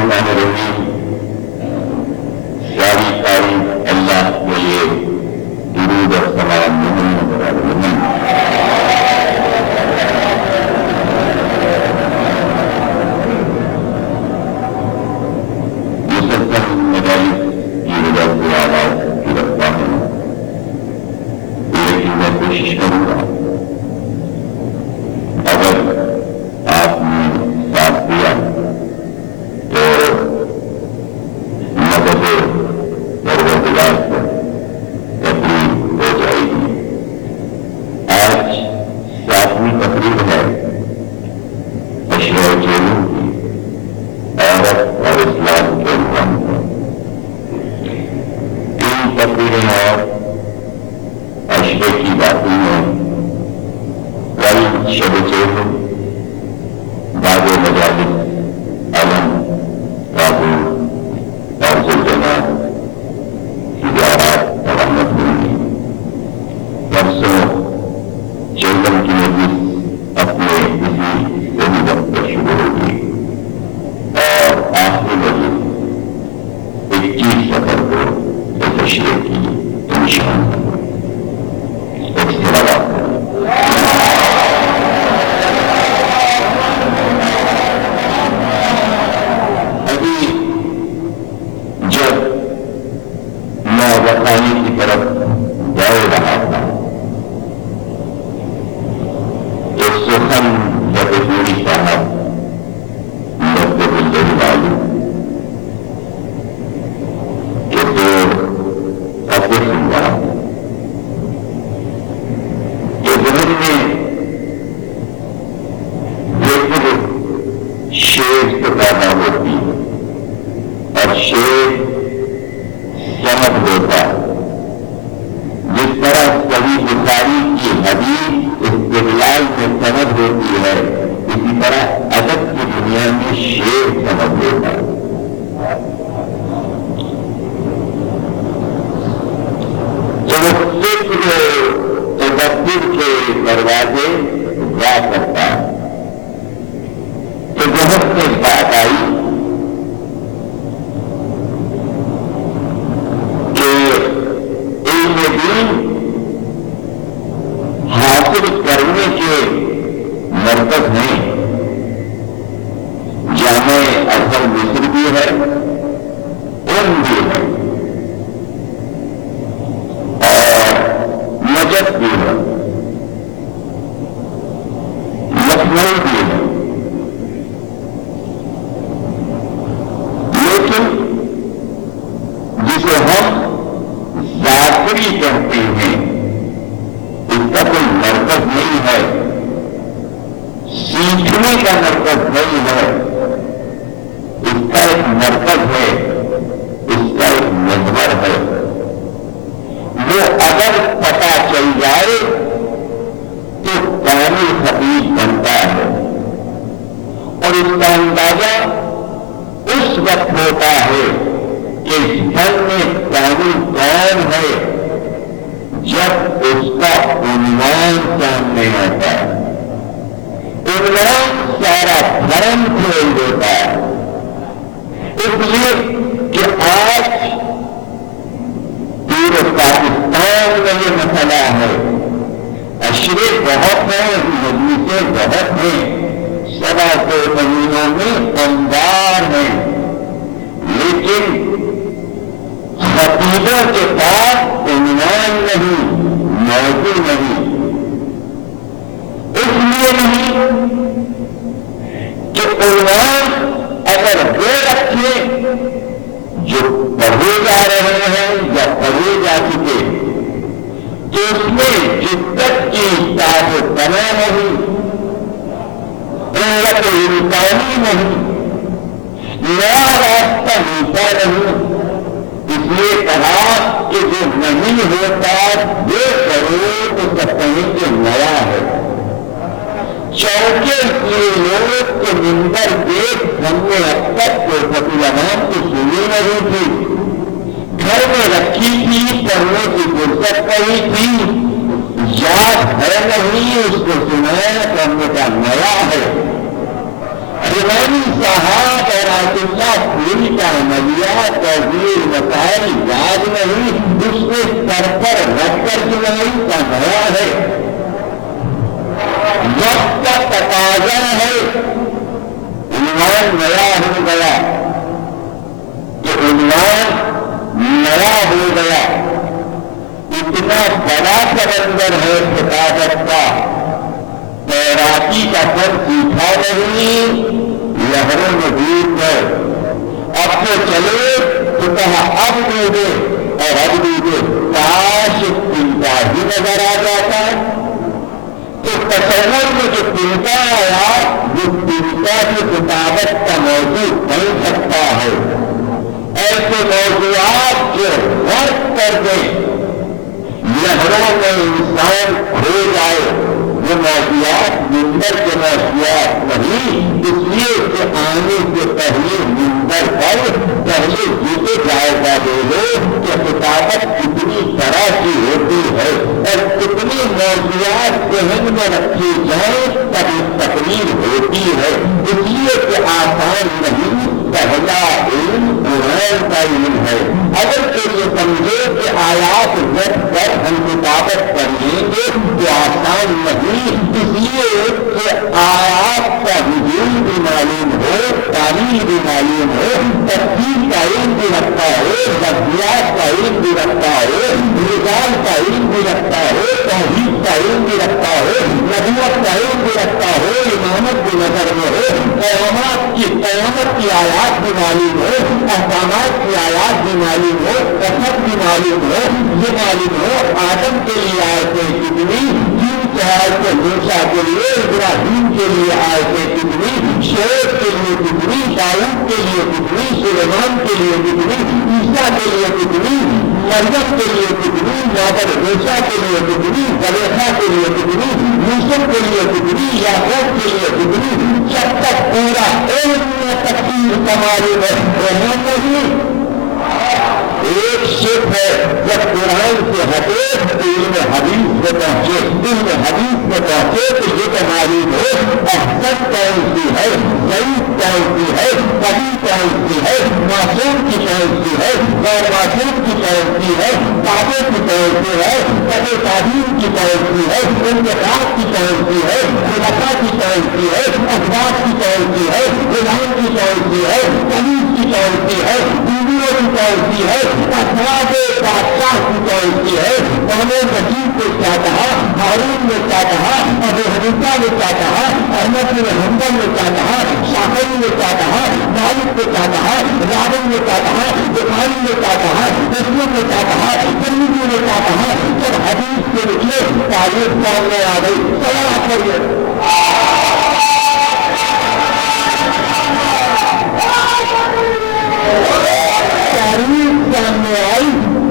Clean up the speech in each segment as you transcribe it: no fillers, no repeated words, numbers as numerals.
الرحمن الرحیم، ساری تعریف اللہ کے لیے، درود اور سلام محمد علیہ مسلسل مجالس کی وجہ سے آواز کی رکھتا ہوں، لیکن میں کوشش کروں گا اگر آپ نے ساتھ دیا تو مدد پروردگار سے تقریب ہو جائے گی۔ آج 7ویں تقریب ہے اشرف جیلوں کی، عورت اور اسلام کے عنوان پر۔ 3 تقریریں اور اشرف کی باتیں ہیں۔ کل شب چیلوں، بعد مجالس علم، کابل اور زلزلات تجارات مرمت ہوئی۔ پرسوں چیلم کی مجلس اپنے کسی صحیح وقت پر شروع ہوگی اور آخری مجلس 21 سفر کو تشریح کی انشاءاللہ۔ کی طرف جا رہا تھا، ایک سخن جبری صاحب مدد الجلال کے 2 خطے سنوا کہ ذہن میں ذکر شیر سے پیدا ہوتی اور شیر سند ہوتا ہے۔ جس طرح صحیح بخاری کی حدیث استدلال میں سند ہوتی ہے، اسی طرح ادب کی دنیا میں شعر سند ہوتا ہے۔ جب فکر تدبر کے دروازے جا کرتا ہے تو بہت سے بات آئی حاصل کرنے کے مرکز ہیں۔ جامع ازہر مصر بھی ہے، علم بھی ہے اور نجف بھی ہے، لکھنؤ بھی ہے، لیکن جسے ہم ذاکری کہتے ہیں اس کا کوئی مرکز نہیں ہے، سیکھنے کا مرکز نہیں ہے، اس کا ایک مرکز ہے، اس کا ایک محور ہے۔ وہ اگر پتہ چل جائے تو کامل خطیب بنتا ہے، اور اس کا اندازہ اس وقت ہوتا ہے کہ اس فن میں کامل کون ہے جب اس کا عنوان سامنے آتا ہے۔ عنوان سارا بھرم کھول دیتا ہے، اس لیے کہ آج پورے پاکستان میں یہ مسئلہ ہے۔ اشرے بہت ہیں، مجلسیں بہت ہیں، 7 مہینوں میں انوار ہیں، لیکن خطیبوں کے پاس عنوان نہیں، موضوع نہیں۔ اس لیے نہیں کہ عنوان اگر وہ رکھے جو پڑھے جا رہے ہیں یا پڑھے جا چکے تو اس میں جدت کی تاب و تنا نہیں، قوت امکانی نہیں، نیا راستہ ملتا نہیں۔ اس لیے کہا کہ جو نہیں ہوتا وہ کرو تو کہیں کہ نیا ہے۔ چونکہ اس لیے لوگ کے منبر دیکھ ہم نے اب تک کوفت الامام کی سنی نہیں تھی، گھر میں رکھی تھی، پڑھنے کی فرصت نہیں تھی، یاد ہے نہیں، اس کو سنایا کرنے کا نیا ہے۔ امام صاحب اور بیت اللہ پوری کا عملیہ تحریر مسائل یاد نہیں، اس نے سر پر رکھ کر چلائی کا نیا ہے، وقت کا تقاضا ہے، عنوان نیا ہو گیا، کہ عنوان نیا ہو گیا، اتنا بڑا سمندر ہے ثقافت کا، تیراکی کا سب سیکھا نہیں، لہروں میں ڈوب گئے، اب تو چلے تو کہا اب ڈوبے اور اب ڈوبے، کاش تنکا ہی نظر آ جاتا ہے، تو تصور میں جو تنکا آیا جو تنکا کی کتابت کا موضوع بن سکتا ہے، ایسے موضوعات جو غرق کر دیں، لہروں میں انسان کھو جائے، وہ موضوعات منبر کے موضوعات نہیں، اس لیے کہ آنے سے پہلے منبر پر پہلے جیسے جائزہ لے لو کہ کتابت کتنی طرح کی ہوتی ہے اور کتنی موضوعات ذہن میں رکھی جائیں تب تقریر ہوتی ہے، اس لیے کہ آسان نہیں، پہلا علم قرآن کا علم ہے، اگر کہ یہ سمجھے کہ آیات رکھ کر ہم کتابت کر لیں گے تو آسان نہیں، اس لیے کہ آیات کا وجود بھی معلوم ہو، تعلیم بھی معلوم ہو، تفسیر کا علم بھی رکھتا ہو، لفظیات کا علم بھی رکھتا ہو، رجال کا علم بھی رکھتا ہو، توحید کا علم بھی رکھتا ہو، نبوت کا علم بھی رکھتا ہو، امامت بھی نظر میں ہو، قیامت کی آیات بھی معلوم ہو، احکامات کی آیات بھی معلوم ہو، قسم بھی معلوم ہو، یہ معلوم ہو آدم کے لیے آیتیں کتنی، جن کے آیتیں موسیٰ کے لیے، ابراہیم کے لیے آیتیں کتنی، شعیب کے لیے کتنی، داؤد کے لیے کتنی، سلیمان کے لیے کتنی، عیسیٰ کے لیے کتنی، مریم کے لیے کتنی، مادر عیسیٰ کے لیے کتنی، زلیخا کے لیے کتنی، یوسف کے لیے کتنی، یعقوب کے لیے کتنی، جب تک پورا علم تفسیر کمالے میں رہے نہیں، ایک شک ہے جب قرآن سے ہٹے تو علم حدیث میں پہنچے، علم حدیث میں پہنچے تو یہ تو معلوم ہو احسن کون سی ہے، ضعیف کون سی ہے، قوی کون سی ہے، معصوم کی کون سی ہے، غیر معصوم کی کون سی ہے، تابع کی کون سی ہے، قدر تعلیم کی کون سی ہے، انتخاب کی کون سی ہے، خلفاء کی کون سی ہے، اسباب کی کون سی ہے، غلام کی کون سی ہے، قمیض کی کون سی ہے، بیویوں کی کون سی ہے، افراد بادشاہ کی کون سی ہے، قوم وزیر کو کیا کہا، ہارون نے کیا کہا، ابو حنیفہ نے کیا کہا، احمد بن حنبل نے کیا کہا، شافعی نے کیا کہا، مالک نے کیا کہا، راوی نے کیا کہا، بخاری نے کیا کہا، مسلم نے کیا کہا، ترمذی نے کیا کہا، جب حدیث کے نکلے تاریخ سامنے آ گئی، سلام کریے سامنے آئی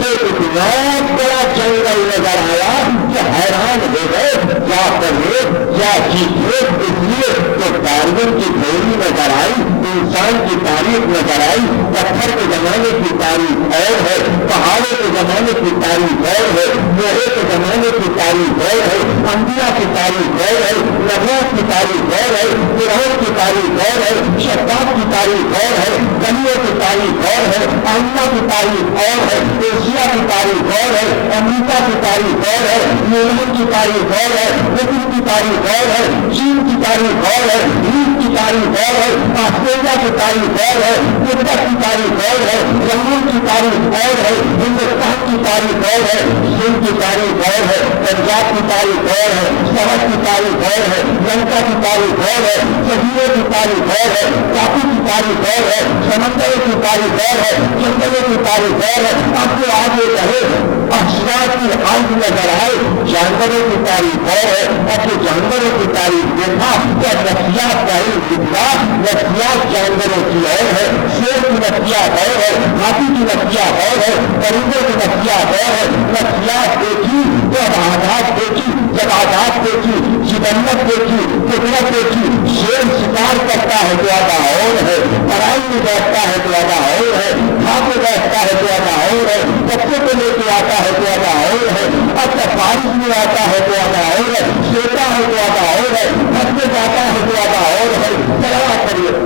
ایک بہت بڑا جنگل نظر آیا کہ حیران ہو گئے کیا کرے کیا چیزیں، اس لیے کہ ڈارون کی تھیوری نظر آئی، انسان کی تاریخ نظر آئی، پتھر کے زمانے کی تاریخ اور ہے، پہاڑوں کے زمانے کی تاریخ اور ہے، لوہے کے زمانے کی تاریخ اور ہے، انبیاء کی تاریخ اور ہے، نبوت کی تاریخ اور ہے، قرآن کی تاریخ اور ہے، شداد کی تاریخ اور ہے، گلیوں کی تاریخ اور ہے، آئینہ کی تاریخ اور ہے، ایشیا کی تاریخ اور ہے، امریکہ کی تاریخ اور ہے، یونان کی تاریخ اور ہے، مصر کی تاریخ اور ہے، چین کی تاریخ اور ہے، روس کی تاریخ اور ہے، آسٹریلیا کی تاریخ اور ہے، تبت کی تاریخ اور ہے، جموں کی تاریخ اور ہے، ہندوستان کی تاریخ اور ہے، سندھ کی تاریخ اور ہے، پنجاب کی تاریخ اور ہے، سرحد کی تاریخ اور ہے، لنکا کی تاریخ اور ہے، جزیرے کی تاریخ اور ہے، ٹاپو کی تاریخ اور ہے، سمندروں کی تاریخ اور ہے، جنگلوں کی تاریخ اور ہے، اب جو آگے رہے اشرار کی حالت نظر آئے، جانوروں کی تاریخ اور ہے، اب جو جانوروں کی تاریخ دیکھا تو نفسیات کا علم دکھا، نفسیات جانوروں کی اور ہے، شیر کی نفسیات اور ہے، ہاتھی کی نفسیات اور ہے، پرندوں کی نفسیات اور ہے، نفسیات دیکھی تو آزاد دیکھی، جب آزاد دیکھی جبنت دیکھی، قدرت دیکھی، شیر شکار کرتا ہے تو آگا اور ہے، پڑھائی میں بیٹھتا ہے تو آگا اور ہے، کھا کے بیٹھتا ہے تو آگا اور ہے، بچے کو لے کے آتا ہے تو آگا اور ہے، اب جب بارش میں آتا ہے تو آگا اور ہے، سوتا ہے تو آگا اور ہے، گھر میں جاتا ہے تو آگا اور ہے، چلا کریے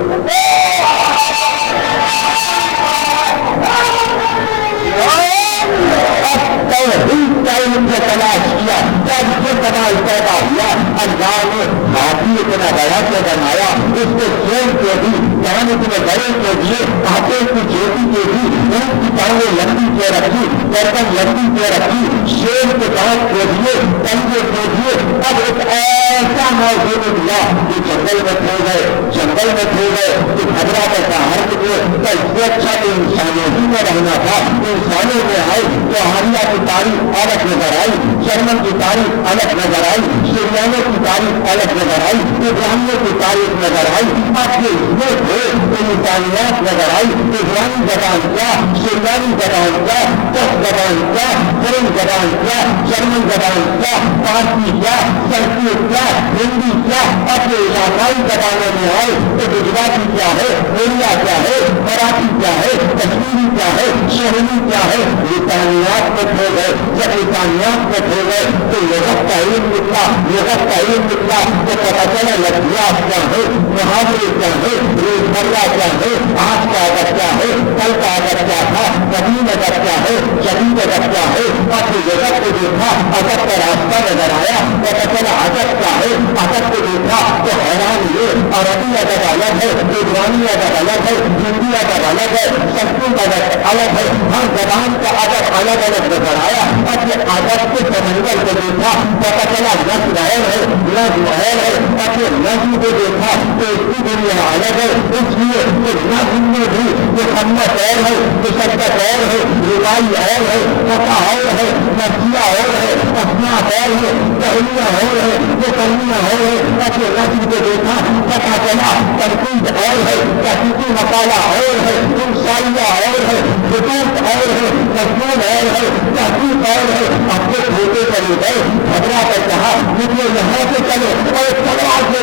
بڑا کے بنایا، اس کے سین کے بھی کان اتنے بڑے کے دیے، آٹے کی چوٹی کے بھی اونٹ کی ٹانگیں لمبی کے رکھی، گردن لمبی کے رکھی، شیر کے دانت کے دیے، پنجے کے دیے۔ اب ایک ایسا موضوع دیا کہ جنگل میں کھو گئے، جنگل میں کھو گئے کہ گھبرا کر باہر نکلے، تو اس سے اچھا تو انسانوں ہی میں رہنا تھا۔ انسانوں میں آئے تو آریہ کی تاریخ الگ نظر آئی، جرمن کی تاریخ الگ نظر آئی، سریانوں کی تاریخ الگ نظر آئی، ابراہیمیوں کی تاریخ نظر آئی۔ اب یہ اس میں تھے تو انسانیات نظر آئی۔ ابراہیمی زبان کیا، سریانی زبان کیا، ترک زبان کیا، فرنچ زبان کیا، جرمن زبان کیا، فارسی کیا، سنسکرت کیا، ہندی کیا۔ اب یہ علاقائی زبانوں میں آئے تو گجراتی کیا ہے، اڑیا کیا ہے، مراٹھی کیا ہے، کشمیری کیا ہے، شہری کیا ہے۔ لسانیات میں کھو گئے، جب لسانیات میں کھو گئے تو لغت کا علم نکلا، لغت کا علم نکلا تو پتہ چلا لفظیات کیا ہے، محاورے کیا ہے، روزمرہ کیا ہے، آج کا ادب کیا ہے، کل کا ادب کیا تھا، قدیم ادب کیا ہے، جدید ادب کیا ہے۔ اور لغت کو دیکھا، ادب کا راستہ نظر آیا، پتہ چلا ادب کیا ہے۔ ادب کو دیکھا تو حیران ہوئے، عربی ادب الگ ہے، عبرانی ادب الگ ہے، ہندی ادب الگ ہے، سنسکرت ادب الگ ہے، ہر زبان کا ادب الگ الگ نظر آیا۔ اب یہ ادب کے سمندر کو دیکھا، پتہ چلا نظم غیر ہے، نظم غیر ہے۔ اب یہ نظم کو دیکھا تو اس کی دنیا الگ ہے، اس لیے کہ نظم میں بھی جو خدمت اور ہے، جو شدت اور ہے، ربائی اور ہے، قطع اور ہے، نفسیہ اور ہے، اصناف اور ہے، تحلیہ اور ہے، جو کرنیہ اور ہے۔ اب یہ نظم کو دیکھا پتہ چلا تنقید اور ہے، تحقیقی مقالہ اور ہے، انشائیہ اور ہے، خطوط اور ہے، مضمون اور ہے، تحقیق اور ہے۔ اب کے ہوتے چلے گئے، گھبرا کر کہا نکلو یہاں سے چلو اور تلوار دے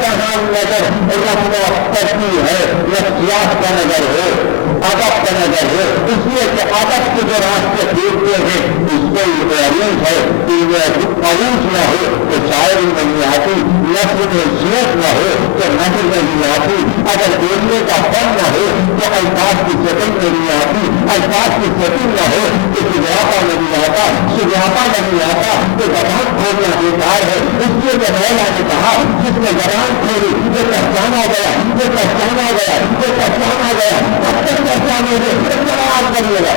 کہاں نظر رکھنا پڑتی ہے، نفسیات کا نظر ہے، ادب کا نظر ہے۔ اس لیے کہ ادب کے جو راستے دیکھتے ہیں اس میں معلوم ہے کہ معلوم نہ ہو تو شاعری میں نہیں آتی، نثر میں ضرورت نہ ہو تو نثر میں نہیں آتی، اگر بولنے کا فن نہ ہو تو الفاظ کی سیٹنگ میں نہیں آتی، الفاظ کی سیٹنگ نہ ہو تو سجاپا نہیں آتا، سجاپا نہیں آتا تو زبان کھولنا بیکار ہے۔ اس لیے کہ مولا نے کہا جس نے زبان کھولی وہ پہچانا گیا، وہ پہچانا گیا، وہ پہچانا گیا، اب تک پہچانے گے استعمال کریے گا۔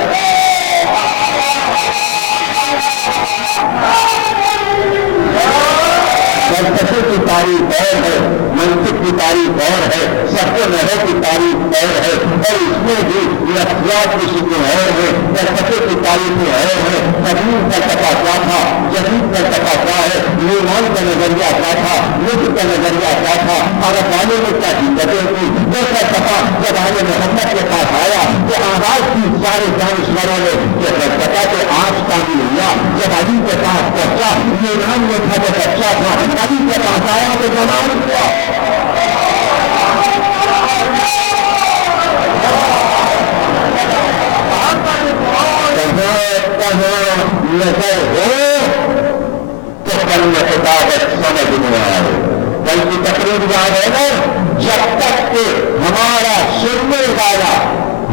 فلسفے کی تعریف اور ہے، منطق کی تعریف اور ہے، سب نظر کی تعریف اور ہے، اور اس میں بھی نفسیات کی شکل اور ہے۔ فلسفے کی تعریف اور ہے، قدیم فلسفہ کیا تھا، جدید فلسفہ کیا ہے، یونان کا نظریہ کیا تھا، مصر کا نظریہ کیا تھا، عرب والوں میں کیا دقتیں تھی۔ وہ فلسفہ جب آل محمد کے پاس آیا تو آواز کی سارے دانشوروں نے کہ فلسفہ تو آج کامل ہوا۔ جب علی کے پاس پہنچا یونان میں تھا تو بچہ تھا، علی کے پاس آیا تو جوان ہوا۔ کہاں نظر ہو تو کل میں کتابت سمجھ میں آئے، بلکہ تقریب یاد ہے نا، جب تک کہ ہمارا سننے والا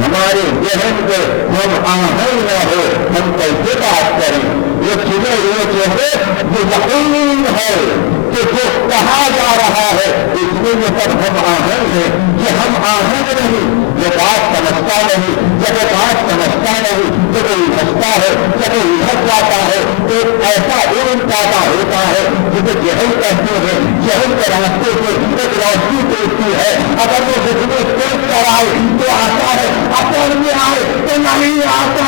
ہمارے ذہن میں ہم آہنگ نہ ہو ہم کیسے بات کریں۔ یہ چیزیں یہ یقین ہے کہ جو کہا جا رہا ہے اس میں یہ سب ہم آہنگ ہیں، یہ ہم آہنگ نہیں، یہ بات سمجھتا نہیں۔ جب یہ بات سمجھتا نہیں جب وہ الجھتا ہے، جب وہ الجھ جاتا ہے تو ایک ایسا علم پیدا ہوتا ہے جسے جہل کہتے ہیں۔ جہل کے راستے سے ایک روشنی دیکھتی ہے، اگر وہ بزنس پیش کر آئے تو آتا ہے، اپنے میں آئے تو نہیں آتا۔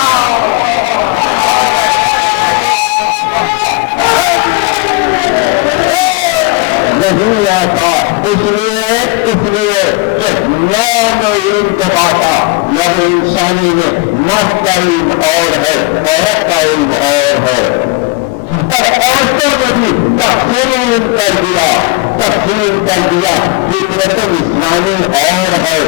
نہیں آتا اس لیے کہ نام علم کو پاتا، نام انسانی میں مرد کا علم اور ہے، عورت کا علم اور ہے۔ عورتوں کو بھی تقسیم کر دیا، تقسیم کر دیا۔ فطرت اسلامی اور ہے،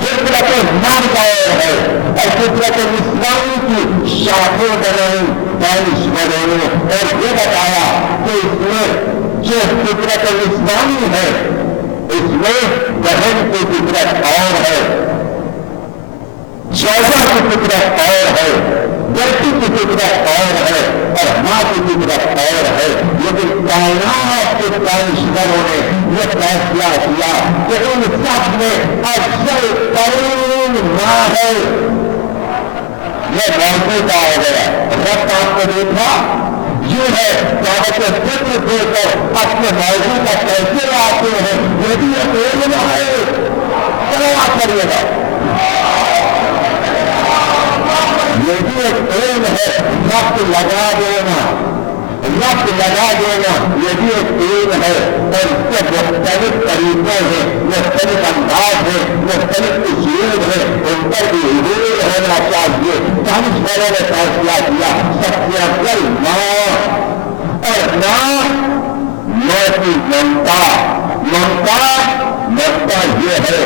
فطرت مرد اور ہے، اور فطرت اسلامی کی شاخیں بنائی، دانش بنائی، اور یہ بتایا کہ اس میں جو فطرت اسلامی ہے اس میں بہن کی فطرت اور ہے، شوہر کی فطرت اور ہے، بیٹی کی فطرت اور ہے، اور ماں کی فطرت خیر ہے، لیکن کائنات کے دانشوروں نے یہ فیصلہ کیا کہ ان سب میں افضل ترین ماں ہے۔ یہ موضوع کا ہو گیا، رب آپ کو دیکھا یہ ہے دعوت فکر دے کر اپنے موضوع کا کیسے لاتے ہیں، یہ بھی ایک علم ہے، کیا کریے گا، یہ بھی ایک علم ہے، وقت لگا دینا، وقت لگا دینا یہ بھی ایک علم ہے، اور اس کے مختلف طریقے ہیں، مختلف انداز ہے، مختلف اصول ہے، ان پر بھی حضور ہونا چاہیے۔ دانشوروں نے فیصلہ کیا سب سے افضل ماں، اور ماں کی ممتا، ممتا یہ ہے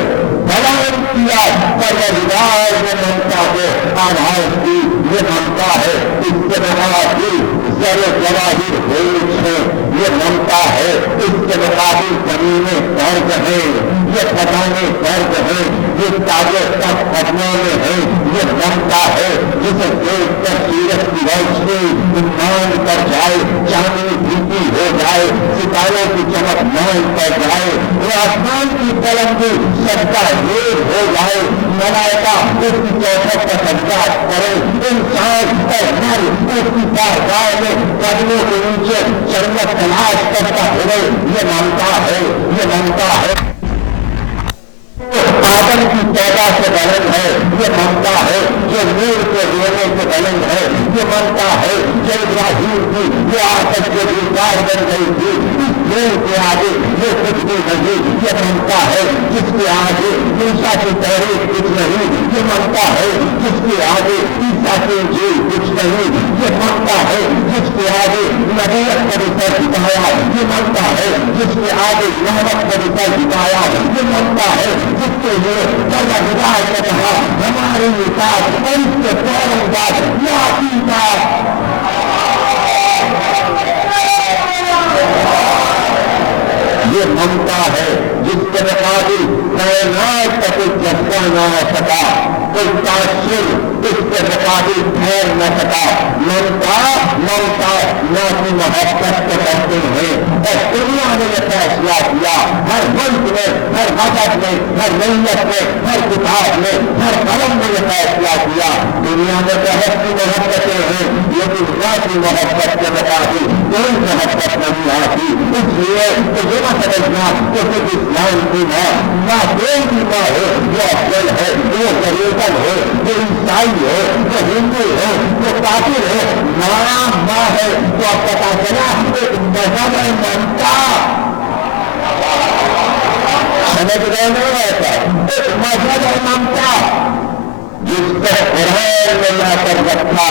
بڑا امتیاز پروردگار نے ممتا کو آواز دی، یہ ممتا ہے اس کے مقابل زر جواہر ہوش ہے، یہ ممتا ہے اس کے مقابل زمینیں فرض ہیں، یہ خزانے فرض ہیں، یہ تاجے تک قدموں میں ہیں، یہ ممتا ہے جسے دیکھ کر سورج کی روشنی مان کر جائے، چاندنی دھوپی ہو جائے، ستاروں کی چمک مان کر جائے، وہ آسمان کی پلنگی سجدہ ریز ہو جائے، ملائکہ اس کی چوکھٹ کا سجدہ کرے، انسان اور نر اس کی بارگاہ میں قدموں کے نیچے جنت تلاش کرتا ہوئے، یہ مانتا ہے، یہ مانتا ہے آدم کی پیدا سے بلند ہے، یہ مانتا ہے یہ نور کے رونے سے بلند ہے، یہ مانتا ہے کہ ابراہیم کی یہ آتش کے بیکار بن گئی تھی، اس نور کے آگے یہ کچھ بھی نہیں، یہ مانتا ہے جس کے آگے موسیٰ کی تحریک کچھ نہیں، یہ مانتا ہے جس کے آگے عیسیٰ کی انجیل کچھ نہیں، یہ مانتا ہے جس کے آگے نبوت کا رسالہ دکھایا، یہ مانتا ہے جس کے آگے محمد کا رسالہ دکھایا، یہ مانتا ہے جس کے لیے پروردگار نے کہا ہماری اطاعت، اور اس کے فوراً بعد یا کی اطاعت۔ یہ ممتا ہے جس کے مقابل کائنات کا کوئی جذبہ نہ آ سکا، کوئی تاثر اس کے مقابل ٹھہر نہ سکا۔ ممتا نہ کی محبت کو کرتے ہیں، اور دنیا نے یہ فیصلہ کیا، ہر ملک میں، ہر مذہب میں، ہر ملت میں، ہر کتاب میں، ہر قلم میں یہ فیصلہ کیا۔ دنیا میں بہت سی محبتیں ہیں، لیکن اللہ کی محبت کے مقابل کوئی محبت نہیں آتی، اس لیے یہ نہ سمجھنا کہ صرف اسلام کی ماں کوئی بھی ماں ہے، وہ افضل ہے، وہ غریبن ہے، وہ عیسائی ہے، وہ ہندو ہے، وہ کافر ہے، ماں ہے۔ تو اب پتا چلا ایک مذہب ممتا، سمجھ رہے ہیں ایسا ایک مذہب ممتا جس کو قرآن میں لا کر رکھا،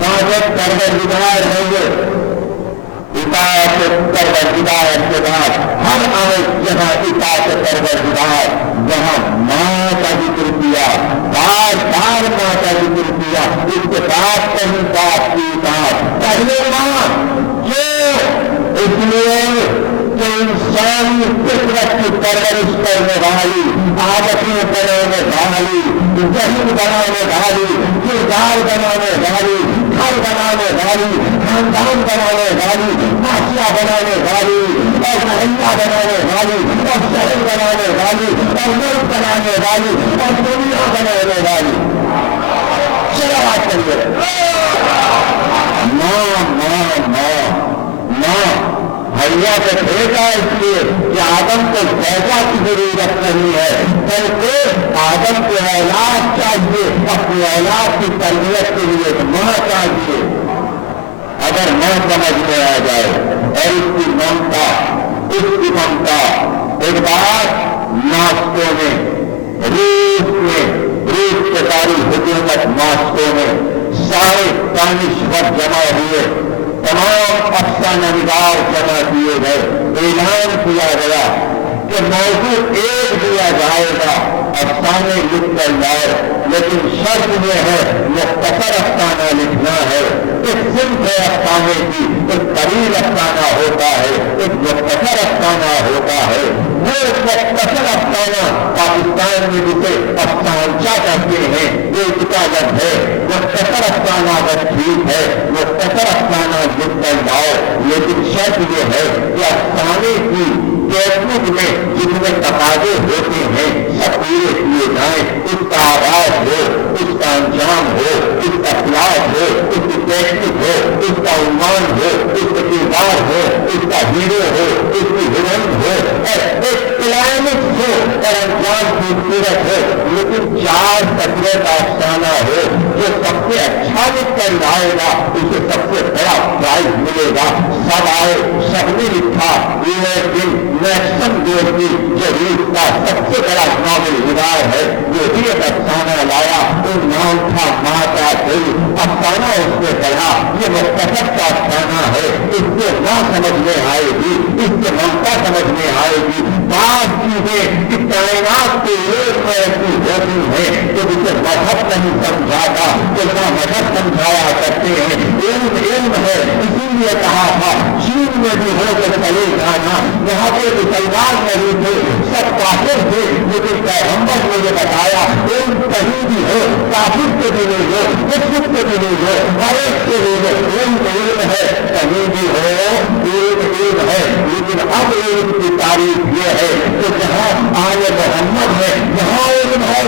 باغت پروردگار ہے، اطاعت پروردگار کے بعد ہر آیت جہاں اطاعت پروردگار، وہاں ماں کا ذکر کیا، بار بار ماں کا ذکر کیا، اس کے بعد کہیں باپ کی اطاعت، پہلے ماں کیوں؟ اس لیے کہ انسانی فطرت کی پرورش کرنے والی، عادتیں بنانے والی، ذہن بنانے والی، کردار بنانے والی، گھر بنانے والی، خاندان بنانے والی، معاشرہ بنانے والی، اور محلہ بنانے والی، اور شہر بنانے والی، اور ملک بنانے والی، اور دنیا بنانے والی۔ چلو بات کریے، ماں حیا کو بھیجا اس لیے کہ آدم کو بیٹا کی ضرورت نہیں ہے، بلکہ آدم کو اولاد چاہیے، اپنی اولاد کی تربیت کے لیے ماں چاہیے۔ اگر ماں سمجھ میں آ جائے اور اس کی ممتا ایک بار ماسکو میں، روس کے داری حکومت ماسکو میں سارے دانشور جمع ہوئے، تمام افسانہ نگار جمع کیے گئے، اعلان کیا گیا کہ موضوع ایک دیا جائے گا، افسانے لکھ کر لائے، لیکن شرط یہ ہے مختصر افسانہ لکھنا ہے۔ ایک صنف ہے افسانے کی، ایک طویل افسانہ ہوتا ہے، ایک مختصر افسانہ ہوتا ہے۔ وہ مختصر افسانہ پاکستان میں جسے افسانچہ کہتے ہیں وہ غلط ہے. مختصر افسانہ اگر ٹھیک ہے, مختصر افسانہ جس لاؤ, لیکن شرط یہ ہے کہ افسانے کی ٹیکنک میں جتنے تقاضے ہوتے ہیں سب پورے کیے جائیں. اس کا آغاز ہو, اس کا انجام ہو, اس کا پلاٹ ہو, اس کی ٹیکنک ہو, اس کا عنوان ہو, اس کا کردار ہو, اس کا ہیرو ہو, اس کی ہیروئن ہو, اور ایک کلائمیکس ہو اور انجام خوبصورت ہو. لیکن 4 سطرے کا افسانہ ہو جو سب سے اچھا لکھ کر لائے گا اسے سب سے بڑا پرائز ملے گا. سب آئے, سب نے لکھا. نیکسن دوستی جو روس کا سب سے بڑا ناول نگار ہے وہ بھی ایک افسانہ لایا. وہ نام تھا ماتا دل. افسانہ اس نے پڑھا, یہ مختصر کا افسانہ ہے, اس سے نہ سمجھ میں آئے گی, اس سے ممتا سمجھ میں آئے گی. بعض چیزیں کہ کائنات کے ایک میں ایسی ہوتی ہیں کہ جسے مذہب نہیں سمجھاتا تو نہ مذہب سمجھایا کرتے ہیں. علم ہے, اسی لیے کہا تھا چین میں بھی ہو کے چلے جانا. یہاں پہ مسلمان نہیں تھے, سب کافر تھے, لیکن پیغمبر نے یہ بتایا علم کہیں بھی ہو, کافر کے بھی نہیں ہو, مشرک کے بھی نہیں ہو, ہر ایک کے لیے علم ہے. کہیں بھی ہو علم ہے. لیکن اب علم کی تعریف یہ ہے کہ جہاں آل محمد ہے جہاں علم ہے,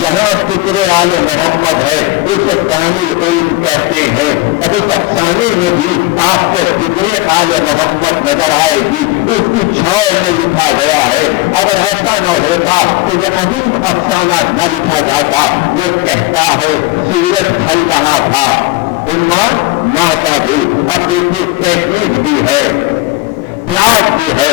جہاں فکر آل محمد ہے اسے کامل علم کہتے ہیں. اب اس افسانے میں بھی آپ کو فکر آل محمد نظر آئے گی, اس کی چھاؤں میں لکھا گیا ہے. اگر ایسا نہ ہوتا تو یہ عظیم افسانہ نہ لکھا جاتا. وہ کہتا ہے سورج ڈھل رہا تھا, عنوان ماتا بھی. اب دیکھیے ٹیکنیک بھی ہے, پلاٹ بھی ہے,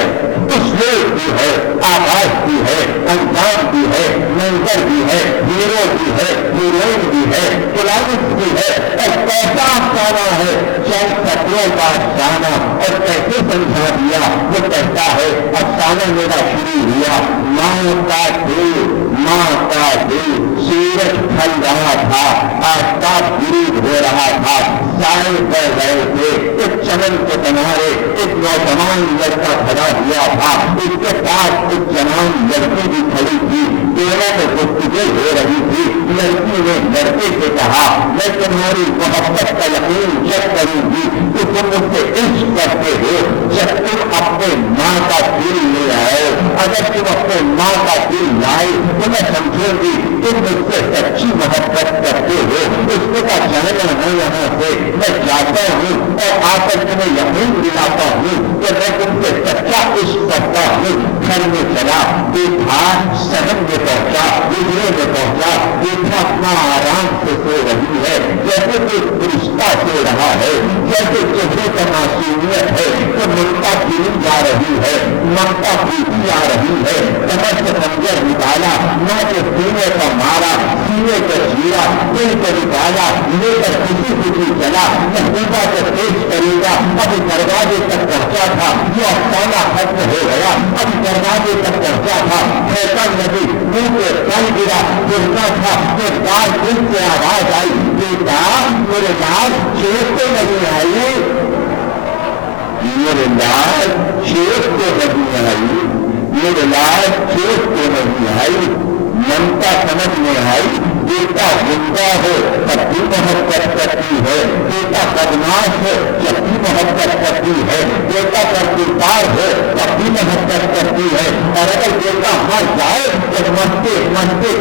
اسلوب بھی ہے, آغاز بھی ہے, انجام بھی ہے, منظر بھی ہے, ہیرو بھی ہے, ہیروئن بھی ہے, کلائمیکس بھی ہے. اور کیسا افسانہ ہے, چند سطروں کا افسانہ. اور کیسے سمجھا دیا, وہ کہتا ہے افسانہ میرا شروع ہوا ماں کا دل, سورج ڈھل رہا تھا, آفتاب غروب ہو رہا تھا, سائے بڑھ رہے تھے. ایک چمن کے کنارے ایک نوجوان لڑکا کھڑا ہوا تھا, اس کے پاس ایک جوان لڑکی بھی کھڑی تھی. دونوں میں گفتگو ہو رہی تھی. لڑکی نے لڑکے سے کہا میں تمہاری محبت کا یقین جب کروں گی تو تم مجھ سے عشق کرتے ہو جب تم اپنے ماں کا دل لے آئے. اگر تم اپنے ماں کا دل لائے تو میں سمجھوں گی تم مجھ سے سچی محبت کرتے ہو. اس کو کا جانا ہے یہاں سے میں جاتا ہوں اور آ کر تمہیں یقین دلاتا ہوں کہ میں تم سے سچا عشق کرتا ہوں. گھر میں چلا, دیکھا سہن میں پہنچا, گزرے میں پہنچا, دیکھا اپنا آرام سے سو رہی ہے جیسے کوئی فرشتہ سو رہا ہے, جیسے چہرے کا معصومیت ہے تو ممتا پھیلی جا رہی ہے, ممتا پھیلتی آ رہی ہے. کمر سے خنجر نکالا, ماں کے سینے کا مارا, سینے کو چیرا, دل کو نکالا, لے کر خوشی چلا. محبوبہ کو پیش کرے گا. اب دروازے تک پہنچا تھا, یہ افسانہ ختم ہو گیا. اب دروازے تک پہنچا تھا, ایسا نبی منہ پہ پل گرا, گرتا تھا تو دار دل سے آواز آئی بیٹا میرے لال چیز تو نہیں آئی, میرے لال چیز تو نہیں آئی, میرے لال چیز تو نہیں آئی. ممتا سمجھ میں آئی. بیٹا زندہ ہو تب بھی محبت کرتی ہے, بیٹا بدماش ہو جب بھی محبت کرتی ہے, بیٹا کردار ہو تب بھی محبت کرتی ہے. اور اگر بیٹا مر جائے تو مرتے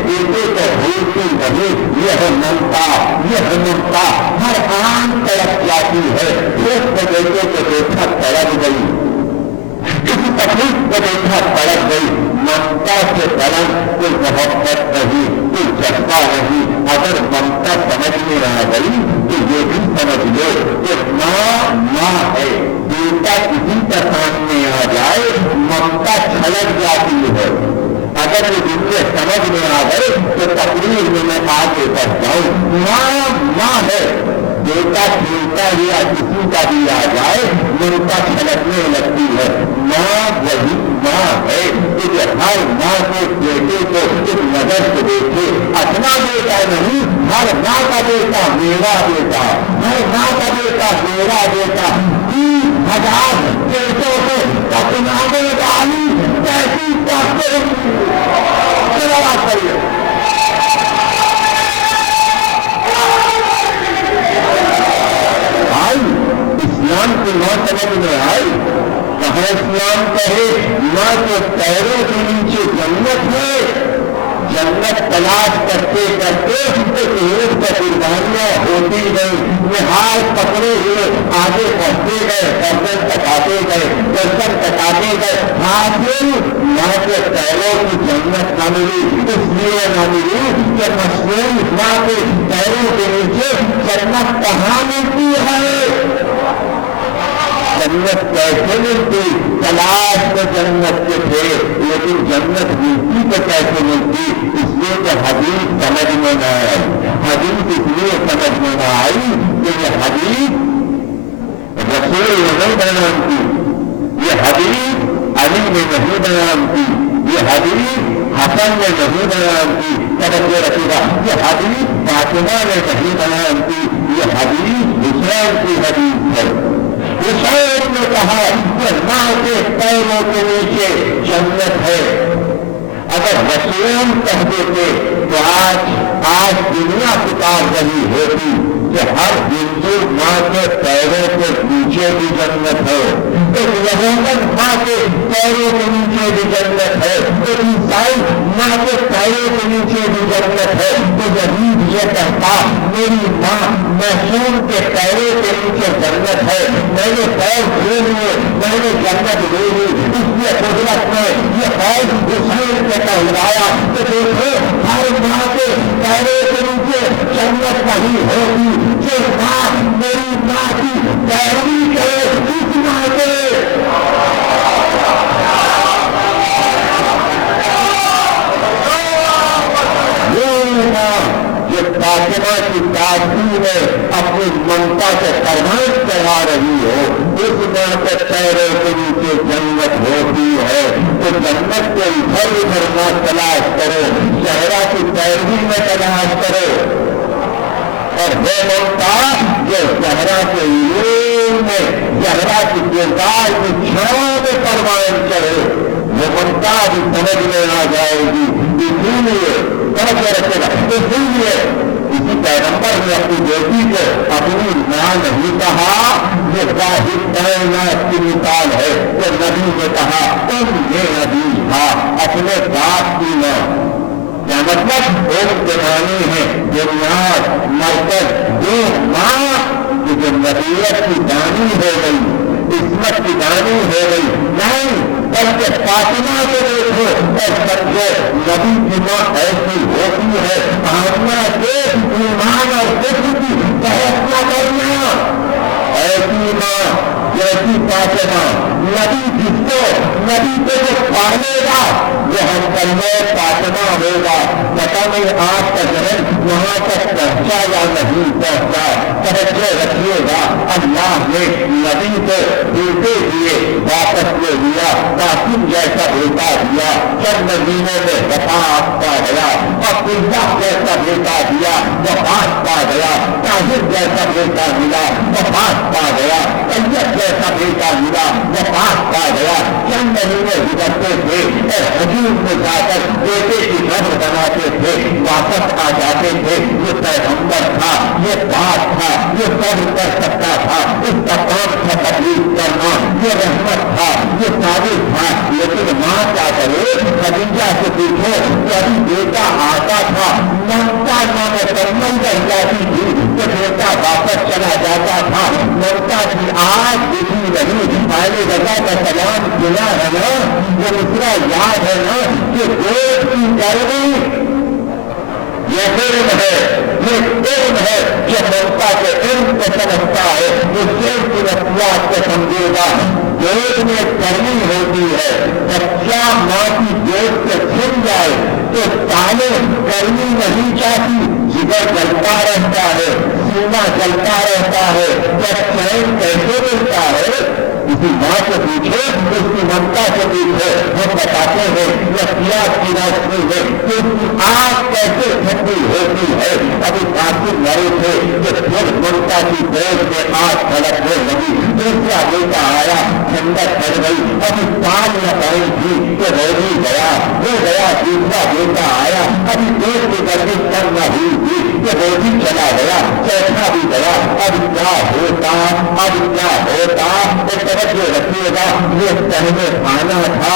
بیٹے کو بھولتی نہیں. یہ ہے ممتا, یہ ہے ممتا. ہر آن تڑپ جاتی ہے. ایک بیٹے کو دیکھا تڑپ گئی, کسی تکلیف کو دیکھا تڑپ گئی. ممتا سے بلند کوئی محبت نہیں, کوئی جذبہ نہیں. اگر ممتا سمجھ میں آ گئی تو یہ بھی سمجھ لو کہ ماں ہے. بیٹا کسی کا سامنے آ جائے ممتا چھلک جاتی ہے. اگر یہ دوسرے سمجھ میں آ گئے تو تقریر میں آگے بڑھ جاؤں. ماں ہے. بیٹا کھیلتا ہوا کسی کا بھی آ جائے ممتا چھلکنے لگتی ہے. ماں وہی ماں ہے کہ ہر ماں کے بیٹے کو ایک نظر سے دیکھے. اپنا بیٹا نہیں, ہر ماں کا بیٹا میرا بیٹا, ہر ماں کا بیٹا میرا بیٹا. 30,000 بیٹوں کو اپنانے والی کریے آئی اسلام کی نہ سمجھ میں آئی کہاں اسلام کہے نہ کہ پیروں کے نیچے جنت ہے جنت تلاش کرتے کرتے ایک قربانیاں ہوتی گئی نہایت پکڑے ہوئے آگے بڑھتے گئے گردن کٹاتے گئے گردن کٹاتے گئے حاصل نہ کہ پیروں کی جنت نہ ملی اس لیے نہ ملی کہ مشہور نہ کہ پیروں کے نیچے جنت کہاں ملتی ہے جنت کیسے ملتی تلاش تو جنت کے تھے لیکن جنت ملتی تو کیسے ملتی اس لیے کہ حدیث سمجھ میں نہ آئی حدیث اس لیے سمجھ میں نہ آئی کہ یہ حدیث رسول نے نہیں بیان کی یہ حدیث علی نے نہیں بیان کی یہ حدیث حسن نے نہیں بیان کی توجہ رکھے گا یہ حدیث فاطمہ نے نہیں بیان کی یہ حدیث حسین کی حدیث ہے حسین نے کہا کہ ماں کے پیروں کے نیچے جنت ہے اگر رسول کہہ دیتے تو آج دنیا پکار رہی ہوتی کہ ہر ہندو ماں کے پیروں کے نیچے بھی جنت ہے ایک یہودی ماں کے پیروں کے نیچے بھی جنت ہے ایک عیسائی ماں کے پیروں کے نیچے بھی جنت ہے تو یزید یہ کہتا میری ماں معصوم کے پیروں کے نیچے جنت ہے میں نے پیر دھوئے لیے میں نے جنت لے لی اس لیے قدرت نے یہ قول حسین سے کہلایا کہ دیکھو ہر ماں کے پیروں کے نیچے جنت نہیں ہوگی جو ماں میری ماں کی پیروی کرے اس ماں کے فاطمہ کی دادی میں اپنی ممتا سے فرمائش کرا رہی ہو اس ماں کے پیروں کے نیچے جنت ہوتی ہے تو جنت کو ادھر ادھر نہ تلاش کرو صحرا کی پیروی میں تلاش کرو اور وہ ممتا جو صحرا کے علوم میں صحرا کی کردار کی چھاؤں میں پروان چڑھے وہ ممتا بھی سمجھ میں آ جائے گی اسی لیے رکھے گا اسی لیے اسی پیغمبر نے اپنی بیٹی کو اپنی ماں نہیں کہا یہ واحد کائنات کی مثال ہے کہ نبی نے کہا تم یہ نبی تھا اپنے باپ کی ماں کیا مطلب ایک زمانے ہے بنیاد مرکز دو ماں کی جو نبیت کی دانی ہو گئی عصمت کی دانی ہو گئی نہیں بلکہ فاطمہ کو دیکھو اور سمجھو نبی کی ماں ایسی ہوتی ہے آمنہ کے ایمان اور کفر کی بحث نہ کرنا ایسی ماں جیسی فاطمہ نبی جس کو نبی کو جو پانے گا وہ ہم کلمہ فاطمہ ہوگا پتہ نہیں آپ کا ذہن وہاں تک پہنچا یا نہیں پہنچا توجہ رکھیے گا اللہ نے نبی کو بیٹے دیے واپس لے لیا قاسم جیسا بیٹا دیا چند مہینوں میں وفات پا گیا عبداللہ جیسا بیٹا دیا وفات پا گیا طاہر جیسا بیٹا ملا وفات پا گیا طیب جیسا بیٹا ملا وفات پا گیا چند مہینے گزرتے تھے اور حجور میں جا کر بیٹے کی قبر بناتے تھے واپس آ جاتے تھے یہ پیغمبر تھا یہ بات تھا یہ قبر کر سکتا تھا اس کا کام تھا تکلیف کرنا یہ رحمت تھا یہ ثابت تھا لیکن ماں کیا کرے خدیجہ سے پوچھو کبھی بیٹا آتا تھا ممتا نامکمل رہ جاتی تھی کہ بیٹا واپس چلا جاتا تھا ممتا کی آج دکھی نہیں پہلے رضا کا سلام سنا ہے نا وہ دوسرا یاد ہے نا کہ دیش کی گرمی یہ علم ہے یہ علم ہے جو ممتا کے علم کو سمجھتا ہے وہ شیر کی نفسیات کو سمجھے گا دیش میں گرمی ہوتی ہے بچہ ماں کی دیش سے چھن جائے تو تالے گرمی نہیں چاہتی جگر جلتا رہتا ہے سینہ جلتا رہتا ہے جب چین کیسے ملتا ہے کسی ماں سے پوچھے اس کی ممتا سے پوچھے ہم بتاتے ہیں نفسیات کی روشنی ہے کہ اس کی آگ کیسے ٹھنڈی ہوتی ہے ابھی قاسم مرے تھے کہ پھر ممتا کی دیش میں آگ کھڑکنے لگی دوسرا بیٹا آیا ٹھنڈک پڑ گئی. ابھی 5 نہ پائیں تھی کہ روزی گیا, وہ گیا, دوسرا بیٹا آیا. ابھی پیٹ کی گردش کم نہ ہوئی تھی کہ روزی چلا گیا, چوتھا بھی گیا. اب کیا ہوتا, اب کیا ہوتا؟ توجہ رکھیے گا, یہ پہلے کھانا تھا,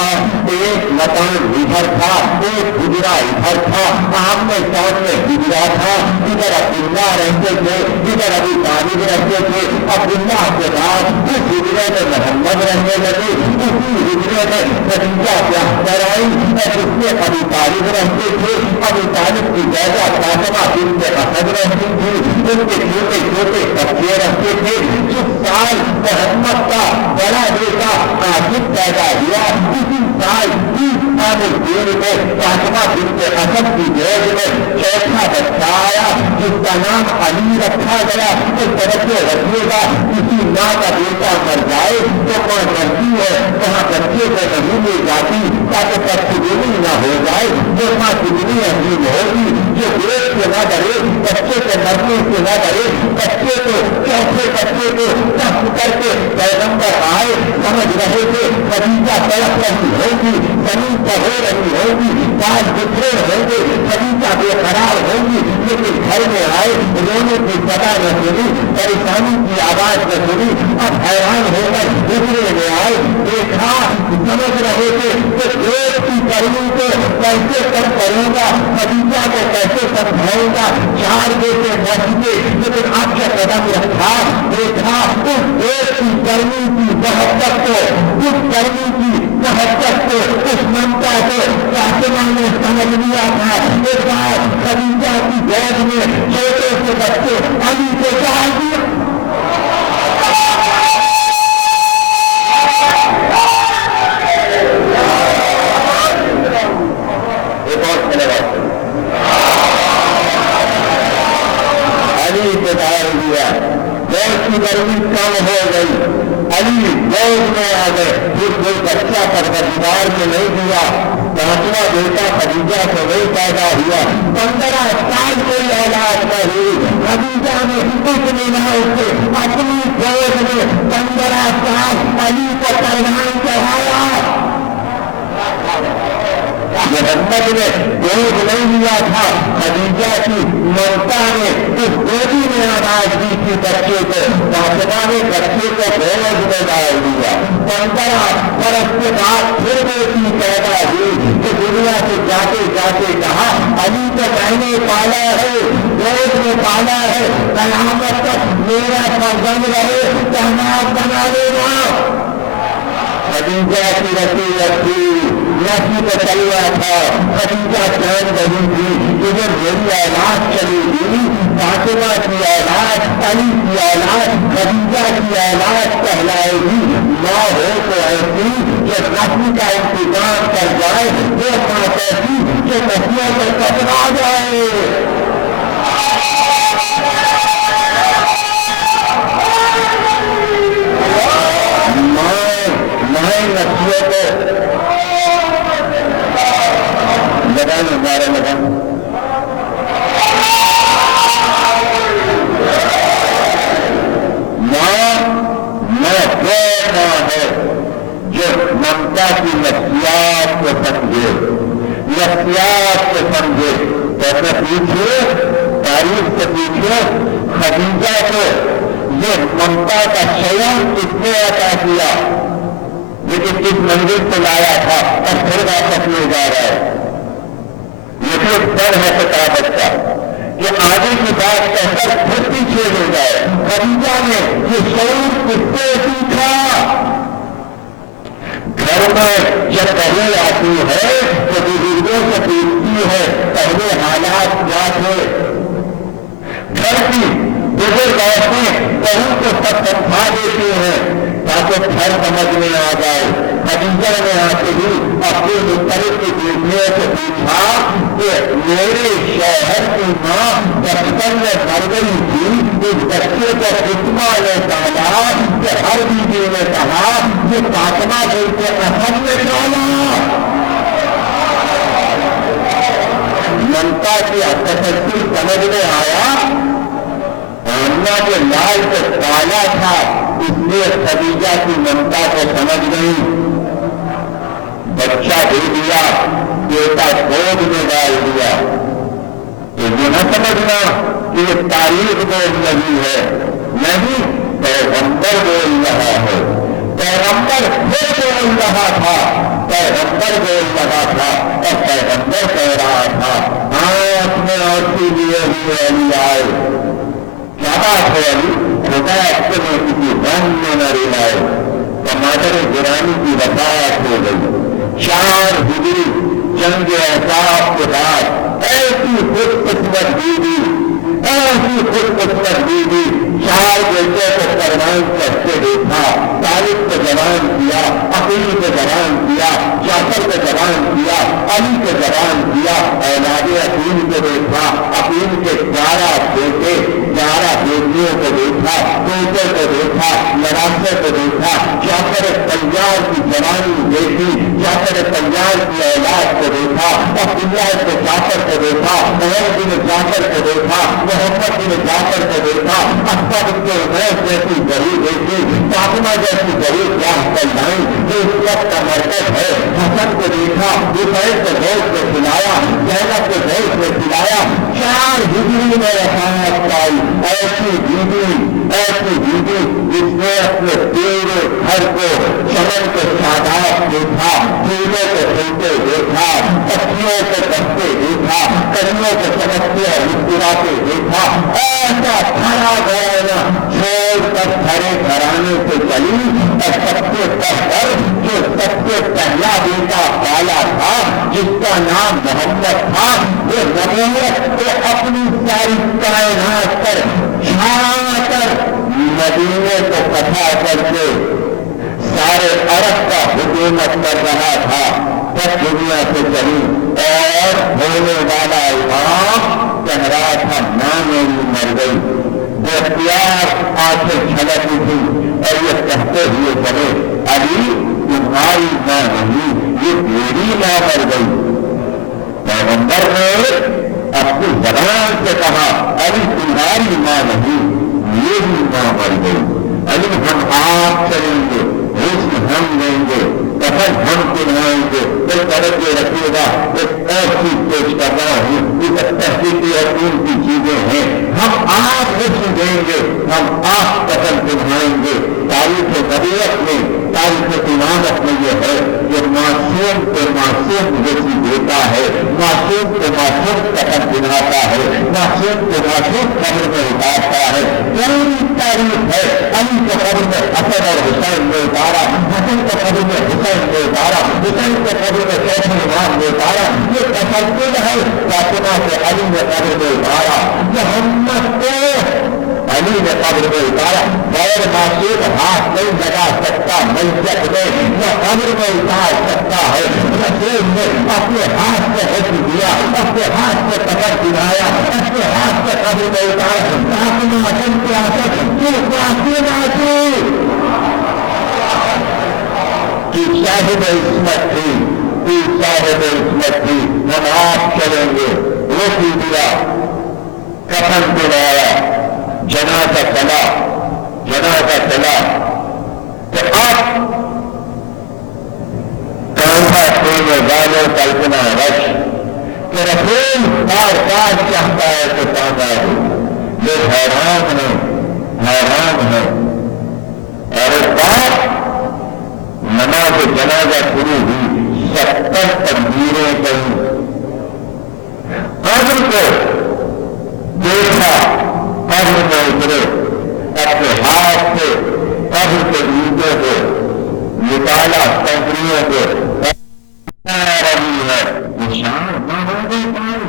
ایک مکان ادھر تھا, ایک گجرا ادھر تھا, آمنے سامنے گجرا تھا. ادھر عبداللہ رہتے تھے, ادھر ابھی طالب رہتے تھے. عبداللہ کے بعد اس گجرے میں محمد رہنے لگے, اسی گجرے میں خدیجہ پیاہ کر آئی. جس میں ابھی طالب رہتے تھے, ابھی طالب کی جگہ فاطمہ بنت اسد رہتی تھی. ان کے چھوٹے چھوٹے بچے رہتے تھے. جس سال محمد کا بڑا بیٹا عاصم پیدا ہوا, اسی سال 30 سال دیر میں فاطمہ بنت اسد کی گود میں چوتھا بچہ آیا جس کا نام علی رکھا گیا. اس توجہ رکھیے گا, کسی ماں کا بیٹا مر جائے تو ماں مرتی ہے, وہاں بچے کو نہیں لے جاتی تاکہ تفصیلی نہ ہو جائے. جو ماں کتنی عظیم ہوگی, جو گود سے نہ ڈرے, بچے کے مرنے سے نہ ڈرے, بچے کو چوتھے بچے کو تخت کر کے پیغمبر آئے. سمجھ رہے تھے خدیجہ تڑپ رہی ہوگی, زمین پر ہو رہی ہوگی, بال بکھرے ہوں گے, خدیجہ بے قرار ہوگی, لیکن گھر میں آئے, رونے کی صدا نہ سنی, پریشانی کی آواز نہ سنی. اب حیران ہو کر گزرے میں آئے, دیکھا, سمجھ رہے تھے کہ ایک کی کرنی کو کیسے کم کروں گا, خدیجہ کو کیسے سمجھاؤں گا. 4 بیٹے مسجدے, لیکن آپ کا قدم رکھا, دیکھا اس ایک کی کرنی کی محبت کو, اس کرنی کی محبت کو, اس ممتا کو فاطمہ نے سمجھ لیا تھا. ایک بار خدیجہ کی گود میں چھوٹے سے بچے علی کو ڈال دیا. ایک اور علی کو ڈال دیا. گود کی گرمی کم ہو گئی, علی گود میں آ گئے. پھر کوئی بچہ پروردگار میں نہیں دیا. 5واں بیٹا خدیجہ سے نہیں پیدا ہوا. 15 سال کوئی اولاد نہ ہوئی. خدیجہ نے کچھ نہیں نہ اسے اپنی گود میں 15 سال علی کو پیغام چڑھایا. محمد نے گود نہیں لیا تھا, خدیجہ کی ممتا نے اس گودی میں آواز دی تھی بچے کو. فاطمہ نے بچے کو گود میں ڈال دیا. 15 برس کے بعد پھر بیٹی پیدا ہوئی کہ دنیا سے جاتے جاتے کہا علی کو میں نے پالا ہے, گود میں پالا ہے, قیامت تک میرا فرزند رہے, کہنا بنا لینا. خدیجہ کی وسیلت تھی, نسی کو چل رہا تھا. خدیجہ چین رہی تھی, ادھر میری اولاد چلی گئی. فاطمہ کی اولاد, علی کی اولاد, خدیجہ کی اولاد کہلائے گی. ماں ہو تو ایسی کہ نسل کا انتظام کر جائے, وہ ماں ایسی کہ نسلوں کو کٹرا جائے. نسلوں کو لگانا ہمارا لگانا. ماں وہ ماں ہے جو ممتا کی نفسیات کو سمجھے, نفسیات کو سمجھے. کیسے پوچھے, تاریخ سے پوچھے, خدیجہ کو یہ ممتا کا شعور کس نے عطا کیا, لیکن کس منزل سے لایا تھا اور پھر واپس لے جا رہا ہے. یہ ایک ڈر ہے کتابت کا کہ آگے کی بات کہہ کر پھر پیچھے ہو جائے. خدیجہ نے یہ شعور کس سے سیکھا. گھر میں جب پہلے آتی ہے تو بزرگوں سے پوچھتی ہے پہلے حالات کیا تھے. گھر کی بزرگ عورتیں بہو کو سب سمجھا دیتی ہیں تاکہ گھر سمجھ میں آ جائے. خدیجہ نے آتے ہی اپنے مختلف کی بیٹیوں سے پوچھا کہ میرے شوہر کی ماں بچپن میں مر گئی تھی, اس بچے کو فاطمہ نے ڈالا کہ ہر بیوی نے کہا کہ فاطمہ بنت اسد نے ڈالا. ممتا کی تسلسل سمجھ میں آیا. آمنہ کے لال کو پالا تھا, اس لیے خدیجہ کی ممتا کو سمجھ گئی، بچہ دے دیا، بیٹا گود میں ڈال دیا۔ تو یہ نہ سمجھنا کہ یہ تاریخ بول رہی ہے، نہیں، پیغمبر بول رہا ہے، پیغمبر پھر بول رہا تھا، پیغمبر بول رہا تھا، اور پیغمبر کہہ رہا تھا، آنکھ میں آنسو لیے ہوئے علی آئے، کیا بات ہے علی، خدا تمہیں کسی غم میں نہ رلائے۔ ٹماٹر گرانی کی وفات ہو گئی، 4 ہجری جنگ احزاب کے بعد ایسی خوش قسمت بیوی، ایسی خوش قسمت بیوی، 4 بیٹے کو قربان کرتے دیکھا، طالب کو جوان کیا، عقیل کو جوان کیا، جعفر کو جوان کیا، علی کو جوان کیا، اولاد عقیل کو دیکھا، عقیل کے 11 بیٹے، 11 بیٹیوں کو دیکھا، بیٹے کو دیکھا، نواسے کو دیکھا، جعفر طیار کی جوانی دیکھی، جعفر طیار کی اولاد کو دیکھا، عبداللہ بن جعفر کو دیکھا، محمد بن جعفر کو دیکھا، محمد بن جعفر کو دیکھا، اکبر بن عمیر جیسی بڑی دیکھی، فاطمہ جیسی بڑی کلاس پر لائن جو اس وقت کا مرکز ہے، حسن کو دیکھا، حسین کو گوشت میں کھلایا، زینب کو گوشت میں کھلایا، 4 ہجری میں وفات پائی۔ ایسی بیوی جس نے اپنے پورے گھر کو چمن کے شاداب دیکھا، پھولوں کو کھلتے دیکھا، پکھیوں کو بستے دیکھا، کلیوں کو چمکتے اور مسکراتے دیکھا، ایسا کھڑا گھرانا چھوڑ کر کھڑے گھرانے سے چلی، اور سب سے بڑھ کر جو سب سے پہلا بیٹا پالا تھا جس کا نام محمد تھا، وہ نبوت کو اپنی ساری کائنات پر چھا کر مدینے کو فتح کر کے سارے عرب کا حکومت کر رہا تھا، سب دنیا سے چلی، اور ہونے والا امام کہہ رہا تھا ماں میری مر گئی، وہ پیار آنکھیں چھلک اٹھی اور یہ کہتے ہوئے چلے علی تمہاری ماں نہیں، یہ میری ماں مر گئی۔ پیغمبر نے اپنی زبان سے کہا علی تمہاری ماں نہیں، میری ماں مر گئی، علی ہم آپ چلیں گے، رزق ہم دیں گے، کفن ہم پہنائیں گے۔ کوئی توجہ رکھیے گا، ایک اور چیز پیش کر رہا ہوں، یہ تحقیقی اور قیمتی چیزیں ہیں، ہم آپ رزق دیں گے، ہم آپ کفن پہنائیں گے۔ تاریخ نبوت میں، تاریخ امامت میں یہ ہے کہ معصوم کو معصوم جیسی دیتا ہے، معصوم کو معصوم کفن پہناتا ہے، معصوم کو معصوم قبر میں اتارتا ہے۔ پوری تاریخ ہے، علی کو قبر میں حسن اور حسین نے اتارا، حسن کو قبر میں حسین نے اتارا، حسین کو قبر میں کیسے امام نے اتارا، یہ تسلسل ہے۔ فاطمہ سے علی نے قبر میں اتارا، محمد کو علی نے قبر میں اتارا، غیر معصوم ہاتھ نہیں لگا سکتا میت میں، نہ قبر میں اتار سکتا ہے۔ رسول نے اپنے ہاتھ سے حکم دیا، اپنے ہاتھ سے قبر دلایا، اپنے ہاتھ سے قبر میں اتارا۔ فاطمہ بنت اسد کی فاطمہ کی صاحب عصمت تھی، کی صاحب عصمت تھی، ہم آپ چلیں گے، روٹی دیا، کفن دلایا، جنازہ چلا، جنازہ چلا تو اب کانٹا کھولنے والوں کا اتنا رش کہ رسول بار بار چاہتا ہے کہ کانٹا ہو، لوگ حیران ہیں، حیران ہیں۔ اور اس بار نماز جنازہ شروع ہوئی، 70 تکبیریں کہیں، قبر کو دیکھا، قبر میں اترے، اپنے ہاتھ سے قبر کے نیچے سے نکالا تکبیروں کو، رہی ہے نشان نہ ہو گئی پائی،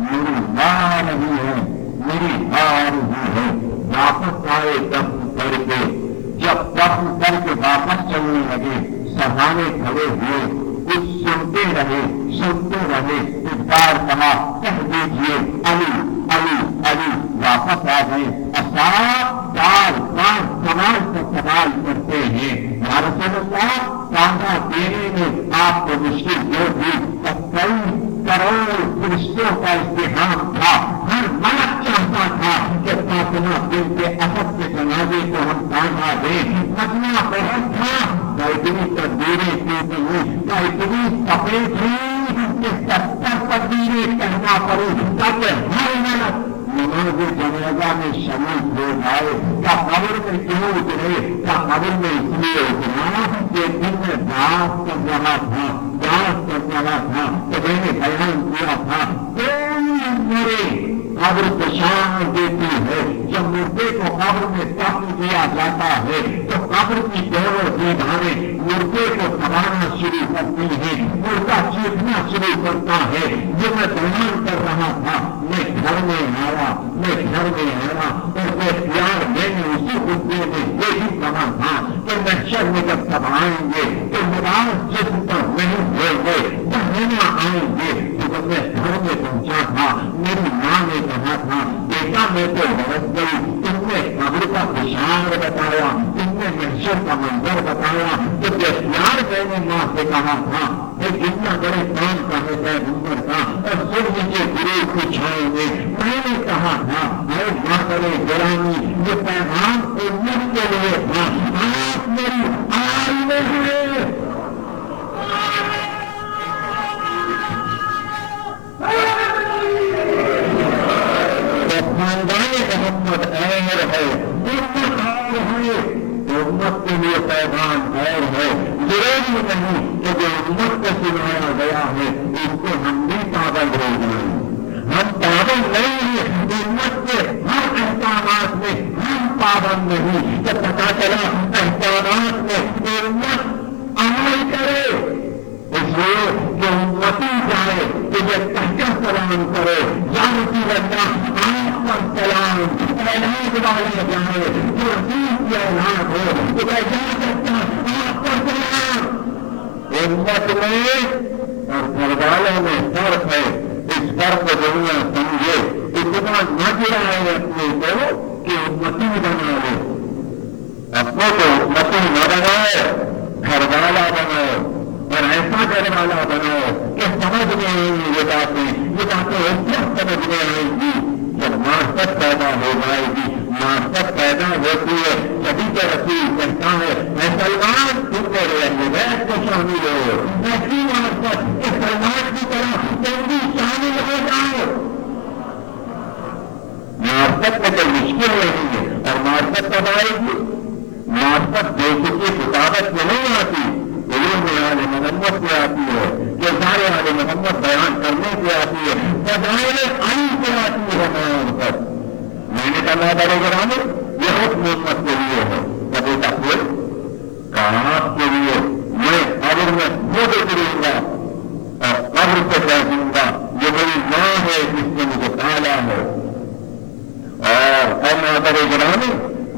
میری ماں نہیں ہے، میری ماں نہیں ہے۔ واپس آئے دفن کر کے، جب دفن کر کے واپس چلنے لگے، صحابے کھڑے ہوئے، کچھ سنتے رہے، سنتے رہے، ایک بار کہا کہہ دیجیے علی علی علی، واپس آ گئے۔ اصحاب بار بار سوال پر سوال کرتے ہیں، یا رسول اللہ کانٹا دینے میں آپ کو مشکل جو تھی، کئی کروڑ فرشتوں کا ازدحام تھا، ہر ملک چاہتا تھا کہ فاطمہ بنت اسد کے جنازے کو ہم کانٹا دیں، کا اتنی تدبیریں کی تھی کا اتنی سفید تھی کہ 70 تدبیریں کہنا پڑی تاکہ ہر منٹ نماز جنازہ میں شامل ہو جائے. کیا قبر میں کیوں اترے؟ کیا قبر میں اس لیے اترا کہ دن میں بات کر رہا تھا تو میں نے بیان کیا تھا کوئی مرے قبر پشان دیتی ہے. جب مردے کو قبر میں دفن کیا جاتا ہے تو قبر کی دونوں دیواریں مردے کو دبانا شروع کرتی ہیں. مردہ چیخنا شروع کرتا ہے. یہ میں بیان کر رہا تھا میں گھر میں آیا اور پیار میں نے اسی خطبے میں یہی کہا تھا کہ محشر میں جب سب آئیں گے تو مراز جسم پر نہیں ہوئیں گے کہنا آئیں گے. تو جب میں گھر میں پہنچا تھا میری ماں نے کہا تھا بیٹا میں تو برس گئی. تم نے قبر کا خوشحال بتایا, تم نے محشر کا منظر بتایا. تو پیار میں نے ماں سے کہا تھا کہ کتنا بڑے کام کا ہے پیغمبر کا اور سب مجھے گروہ کو چھائیں گے. میں نے کہا تھا اے ماں کرے گرامی یہ پیغام امت کے لیے تھا. آپ میری آئی میں ہوئے خاندان محمد اور ہے, امت اور ہے. امت کے لیے پیغام اور ہے. ضروری نہیں کہ جو امت کو سنایا گیا ہے اس کو ہم بھی پابند ہو جائیں. ہم پابند نہیں ہیں امت کے ہر احکامات میں ہم پابند نہیں. جب پتا چلا احکامات میں امت عمل کرے اس لیے کہ امتی جائے کہ یہ کہہ سلام کرے یا رسول اللہ آپ پر سلام اعلان والے جائے جو عزیز کی اولاد ہو تو میں جا سکتا آپ پر سلام. امت میں اور گھر والوں میں فرق ہے. اس فرق کو دنیا سمجھے. اتنا نہ گرائے اپنے کو کہ امتی بنا لے. اپنے کو امتی نہ بنائے, گھر والا بنائے اور ایسا گھر والا بناؤ کہ سمجھ میں آئیں گی یہ باتیں اس وقت سمجھ میں آئیں گی جب معرفت پیدا ہو جائے گی. معرفت پیدا ہوتی ہے جبھی کہ رسول کہتا ہے اے سلمان تم میرے اہل بیت کو شامل ہو. ایسی معرفت کہ سلمان کی طرح تم بھی شامل ہو جاؤ. معرفت میں کوئی مشکل نہیں ہے اور معرفت کب آئے گی؟ معرفت دیکھ کی کتابت میں نہیں آتی, علوم آل محمد سے آتی ہے, کردار آل محمد بیان کرنے سے آتی ہے, فضائل علی سے آتی ہے. معرفت میں نے کہا بڑے گرامی یہ حکم امت کے لیے ہے. کبھی کا پھر کہا آپ کے لیے میں قبر میں وہ گزروں گا اور قبر سے کہوں گا یہ میری ماں ہے جس نے مجھے پالا ہے. اور بڑے گرامی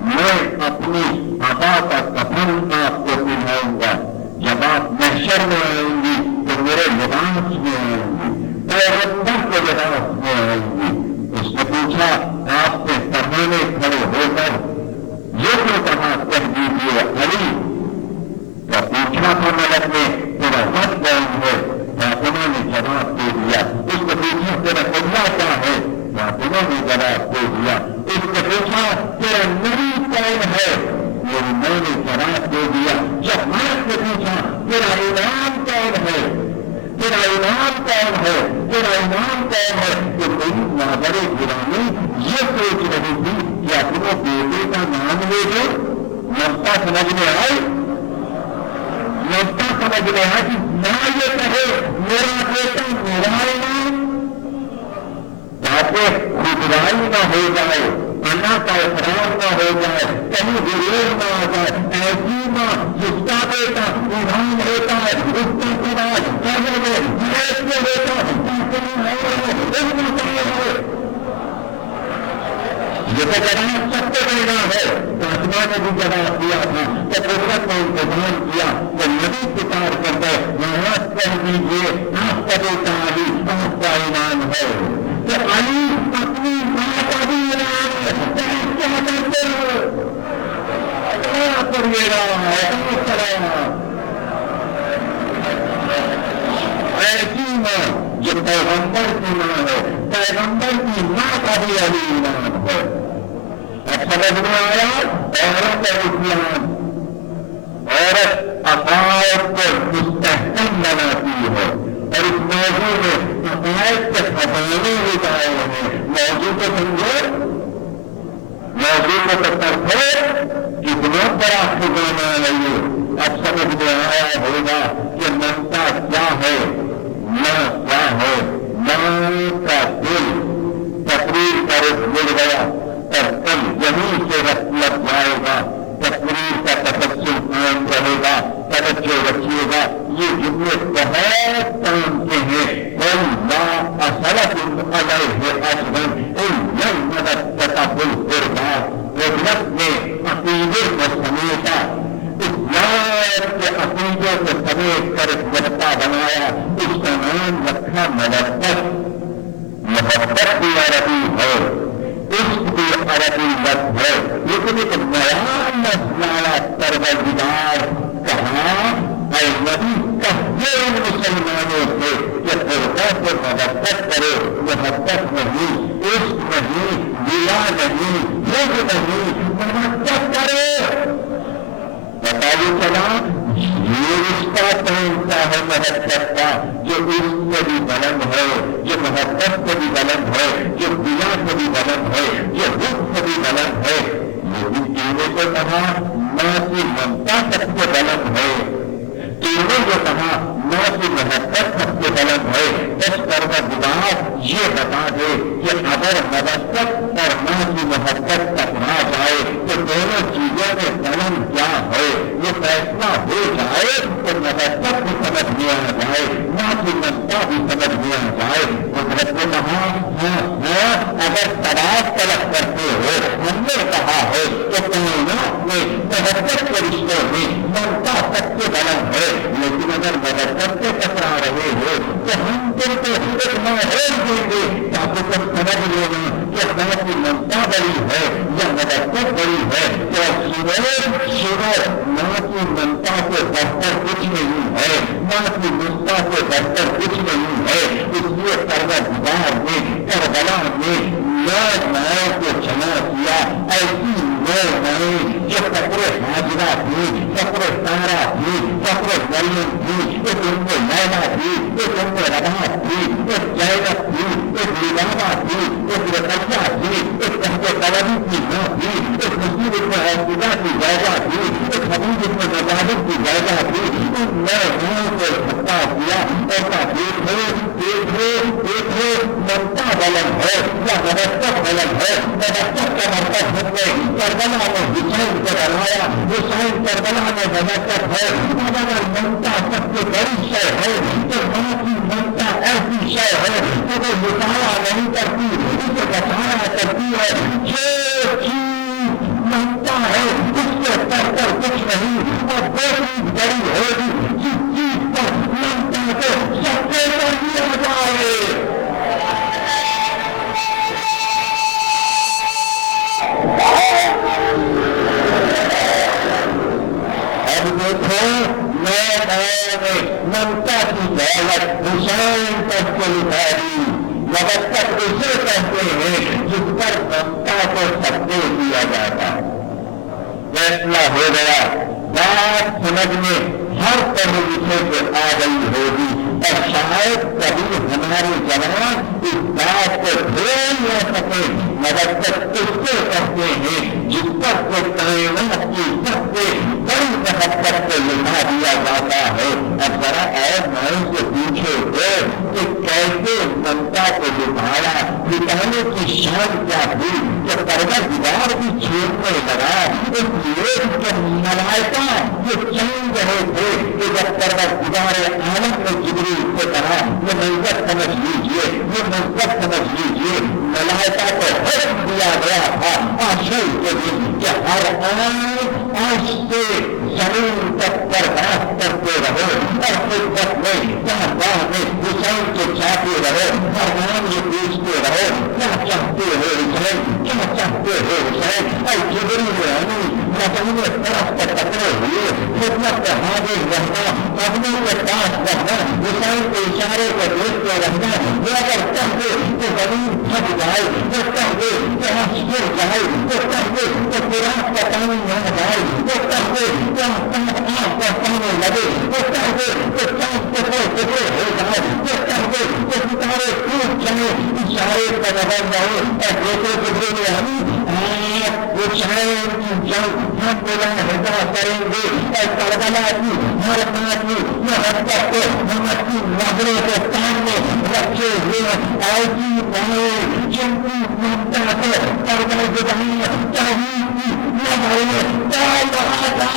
میں اپنی عطا کا کفن آپ کو پہناؤں گا. جب آپ محشر میں آئیں گی تو میرے لباس میں آئیں گی, پیغمبر کے لباس میں آئیں گی. اس نے پوچھا آپ کے سامنے کھڑے ہو کر یہ کیوں کہا کہہ دیجیے علی. تو پوچھا تھا ملک نے تیرا رب کون ہے؟ فاطمہ نے جواب دے دیا. اس نے پوچھا تیرا قبلہ کیا ہے؟ فاطمہ نے جواب دے دیا. اس نے پوچھا تیرا نبی کون ہے؟ میری ماں نے جواب دے دیا. جب ماں نے پوچھا تیرا امام کون ہے؟ تیرا امام کون ہے؟ تیرا امام کون ہے؟ تو میری مادر گرامی یہ سوچ رہی تھی کہ اپنے بیٹے کا نام لے دو. نقطہ سمجھ میں آئی, نقطہ سمجھ میں آیا کہ نہ یہ کہے میرا بیٹا میرا امام, تاکہ خودرائی نہ ہو جائے, انا کا اقرار نہ ہو جائے, کہیں غرور نہ آ جائے. ایسی ماں جس کا بیٹا امام ہوتا ہے اس کا سوال قبر میں بیت میں بیٹا یہ تو جواب سب کو دینا ہے. فاطمہ نے بھی جواب دیا تھا کہ قدرت نے انتظام کیا کہ نبی پکار کر دے وہاں کہہ دیجیے آپ کا بیٹا علی آپ کا ایمان ہے. تو علی اپنی ماں کا بھی ایمان ہے. کیا کرتے ہو کریے گا ایسی ماں جو پیغمبر کی ماں ہے, پیغمبر کی ماں کا بھی علی ایمان ہے. اب سمجھ میں آیا عورت اور اسلام. عورت اب سمجھ میں آیا ہوگا کہ ممتا کیا ہے، ماں کیا ہے۔ ماں کا دل تقریر کا رخ مل گیا اور کل یہیں سے رخ لگ جائے گا، تقریر کا تبسم قائم رہے گا۔ توجہ رکھیے گا، یہ جملے بہت کام کے ہیں۔ واللہ اصلت علیہ اجرا ان المدد بالقربا، قدرت نے عقیدے کو سمیٹا، اسلام کے عقیدے کو سمیٹ کر ایک جذبہ بنایا، اس کا نام رکھا مودت۔ محبت بھی عربی ہے، عشق بھی عربی لفظ ہے، لیکن ایک نیا مسئلہ پروردگار کہاں اے نبی کہتے ان مسلمانوں سے کہ خدا کو محبت کرو، محبت نہیں، عشق نہیں، گلا نہیں، حب نہیں، محبت کرو۔ پتا یہ چلا یہ رشتہ کون سا ہے محبت کا، جو عشق سے بھی بلند ہے، جو محبت سے بھی بلند ہے، جو گلا سے بھی بلند ہے، جو حب سے بھی بلند ہے۔ لیکن تینوں کو کہا ماں کی ممتا سب سے بلند ہے، تینوں کو کہا ماں کی محبت سب سے بلند ہے۔ اس پروردگار یہ بتا دے کہ اگر محبت اور ماں کی محبت ٹکرا جائے تو دونوں چیزوں میں بلند کیا ہے، یہ فیصلہ ہو جائے تو محبت بھی سمجھ میں آ جائے، ماں کی ممتا بھی سمجھ میں آ جائے۔ قدرت نے کہا ہاں اگر تلاش طلب کرتے ہو، ہم نے کہا ہے کہ کائنات میں محبت کے رشتوں میں ممتا سب سے بلند ہے، لیکن اگر محبت سے ٹکرا رہے ہو تو ہم تم کو ایک ماحول دیں گے تاکہ تم سمجھ لینا کہ ماں کی ممتا بڑی ہے یا محبت بڑی ہے۔ سنو ماں کی ممتا سے بہتر کچھ نہیں ہے، ماں کی ممتا سے بہتر کچھ نہیں ہے۔ اس لیے پروردگار نے کربلا میں نو ماؤں کو جمع کیا، ایسی نو مائیں جو فقر حاجرہ تھی، فقر سارا تھی، فقر مریم تھی، ایک ان میں لیلا تھی، ایک ان میں رباب تھی، ایک زینب تھی، ایک لیلا تھی، ایک رقیہ تھی، ایک تحت قلبی کی ماں تھی، ایک مسلم ابن عبداللہ کی زیادہ تھی، ایک حبیب ابن مجاہد کی زیادہ تھی۔ ان نو ماؤں کو اکٹھا کیا ایسا دیکھو ممتا بلند ہے یا محبت بلند ہے۔ محبت کا مطلب ہم نے کربلا میں حسین کو بنایا، حسین کربلا میں محبت ہے۔ اگر ممتا سب سے بڑی شے ہے تو ماں کی ممتا ایسی شے ہے کہ وہ مطالعہ نہیں کرتی، اسے بچانا کرتی ہے۔ جو چیز ممتا ہے اس سے بہتر کچھ نہیں، اور وہ چیز بڑی ہوگی جس چیز پر ممتا کو سب سے کر دیا جائے۔ اب دیکھو ممتا کی دولت حسین تک کو لکھاری، محبت اسے کہتے ہیں جس پر ممتا کو سبے دیا جاتا ہے۔ فیصلہ ہو گیا، بات سمجھ میں ہر پڑھے لکھے کو آ گئی ہوگی، اور شاید کبھی ہمارے جوان اس بات کو بھول نہ سکے۔ محبت اس کو کہتے ہیں جس پر کو کائنات کی سب سے بڑی محبت کو لکھا دیا جاتا ہے۔ اب ذرا اور مائیں سے پوچھے تو کہ کیسے ممتا کو لکھایا، لکھانے کی شان کیا تھی کہ پروردگار بھی چھوڑنے لگا۔ اس لیے کہ ملائکہ یہ چاند رہے تھے کہ جب پروردگار عالم نے جبریل سے کہا یہ منظر سمجھ لیجیے، یہ منظر سمجھ لیجیے، ملائکہ کو حکم دیا گیا تھا آشور کے دن کہ ہر آج سے زمین تک پرواز کرتے رہو، اور خدمت میں کہاں میں حسین کے چاہتے رہو، ہر نام یہ پوچھتے رہو کیا چاہتے ہو حسین، کیا چاہتے ہو حسین۔ اور جبریل امین مدینے طرف سے پکڑے ہوئے خدمت میں حاضر رہنا، اپنے کے پاس رہنا، حسین کے اشارے کو دیکھتے رہنا۔ وہ اگر کہتے کہ زمین تھک جائے، وہ کہتے کہ ہم گر جائے، وہ کہتے کہ قرآن کا پانی نہ جائے، وہ کہتے کہ ہم آپ کا پانے لگے، وہ کہتے کہ چاند ٹکڑے ٹکڑے ہو جائے، وہ کہتے کہ ستارے ٹوٹ جائے، اشارے کا نظر رہے۔ اور دیکھو جبریل امین آپ کو حسین کی جنگ ہم ملاحظہ کریں گے اور کربلا کی ہر بات یہاں تک کہ ہم اپنی نظروں کے سامنے رکھے ہوئے ایسی بہنیں جن کی ممتا سے پروردگار توحید کی نظریں ڈال رہا تھا.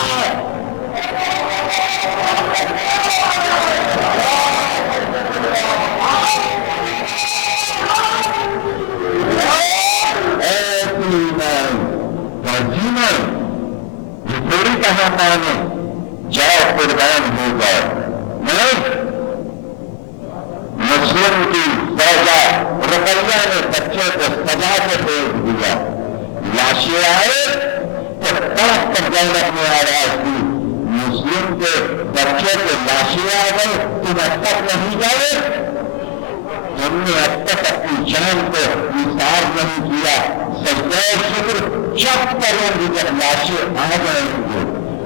تھوڑی کہا مانے جاؤ قربان ہو جاؤ. مسلم کی فوجا رقیہ نے بچے کو سجا کے بھیج دیا. لاشیں آئے تو تڑپ کر جنت میں آواز دی مسلم کے بچے کے لاشیں آ گئے تم اب تک نہیں گئے. ہم نے اب تک اپنی جان کو نثار نہیں کیا. سجدہ شکر جب کریں گے جب لاشیں آ جائیں گے.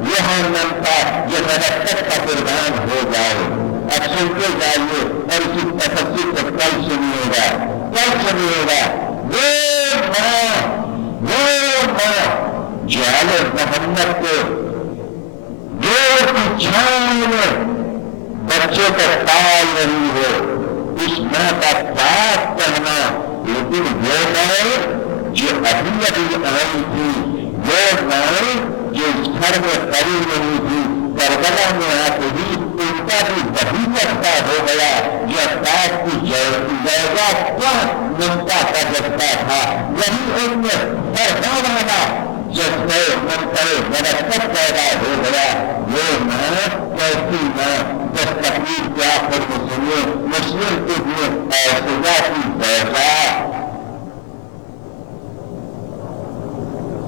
یہ ہم کا یہ مرتب کا قربان ہو جائے. اب سنتے جائیے اور اسی تفصیل کو کل سنیے گا. وہ ماں جو آل محمد کو دور کی چھاؤں میں بچے کو پال رہی ہو اس ماں کا پاک کرنا. لیکن وہ ماں جو ابھی آئی تھی وہ ماں جو اس گھر میں کھڑی نہیں تھی کربلا میں آ کے بھی ان کا بھی وہی جذبہ ہو گیا جو پاک کی جگہ پر ممتا کا جذبہ تھا. وہی ان میں فرمانا جذبے منتر مرتب پیدا ہو گیا. وہ ماں کیسی ماں جس تقریر کے آخر کو سنیے مسلم کے لیے اور سزا کی فوجا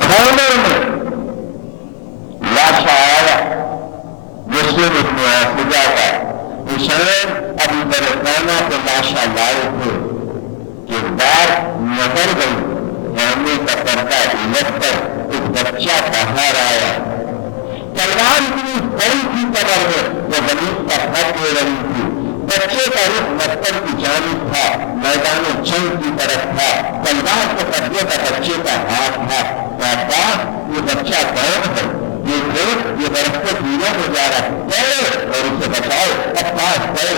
کھانے میں لاشا آیا مسلم ابن سجا کا حسین ابھی برطانہ کے لاشا لائے تھے کہ بات نظر گئی ہونے کا پردہ الٹ کر ایک بچہ باہر آیا. تلوار اتنی بڑی تھی قبر میں وہ زمین کا خط لے رہی تھی. بچے کا رخ مستر کی جانب تھا میدان جنگ کی طرف تھا. تلوار کے قبضے کا بچے کا ہاتھ تھا. کہتا یہ بچہ کون ہے؟ یہ دیکھ یہ برف کے دوروں میں جا رہا ہے اور اسے بچاؤ. اب پاس گئے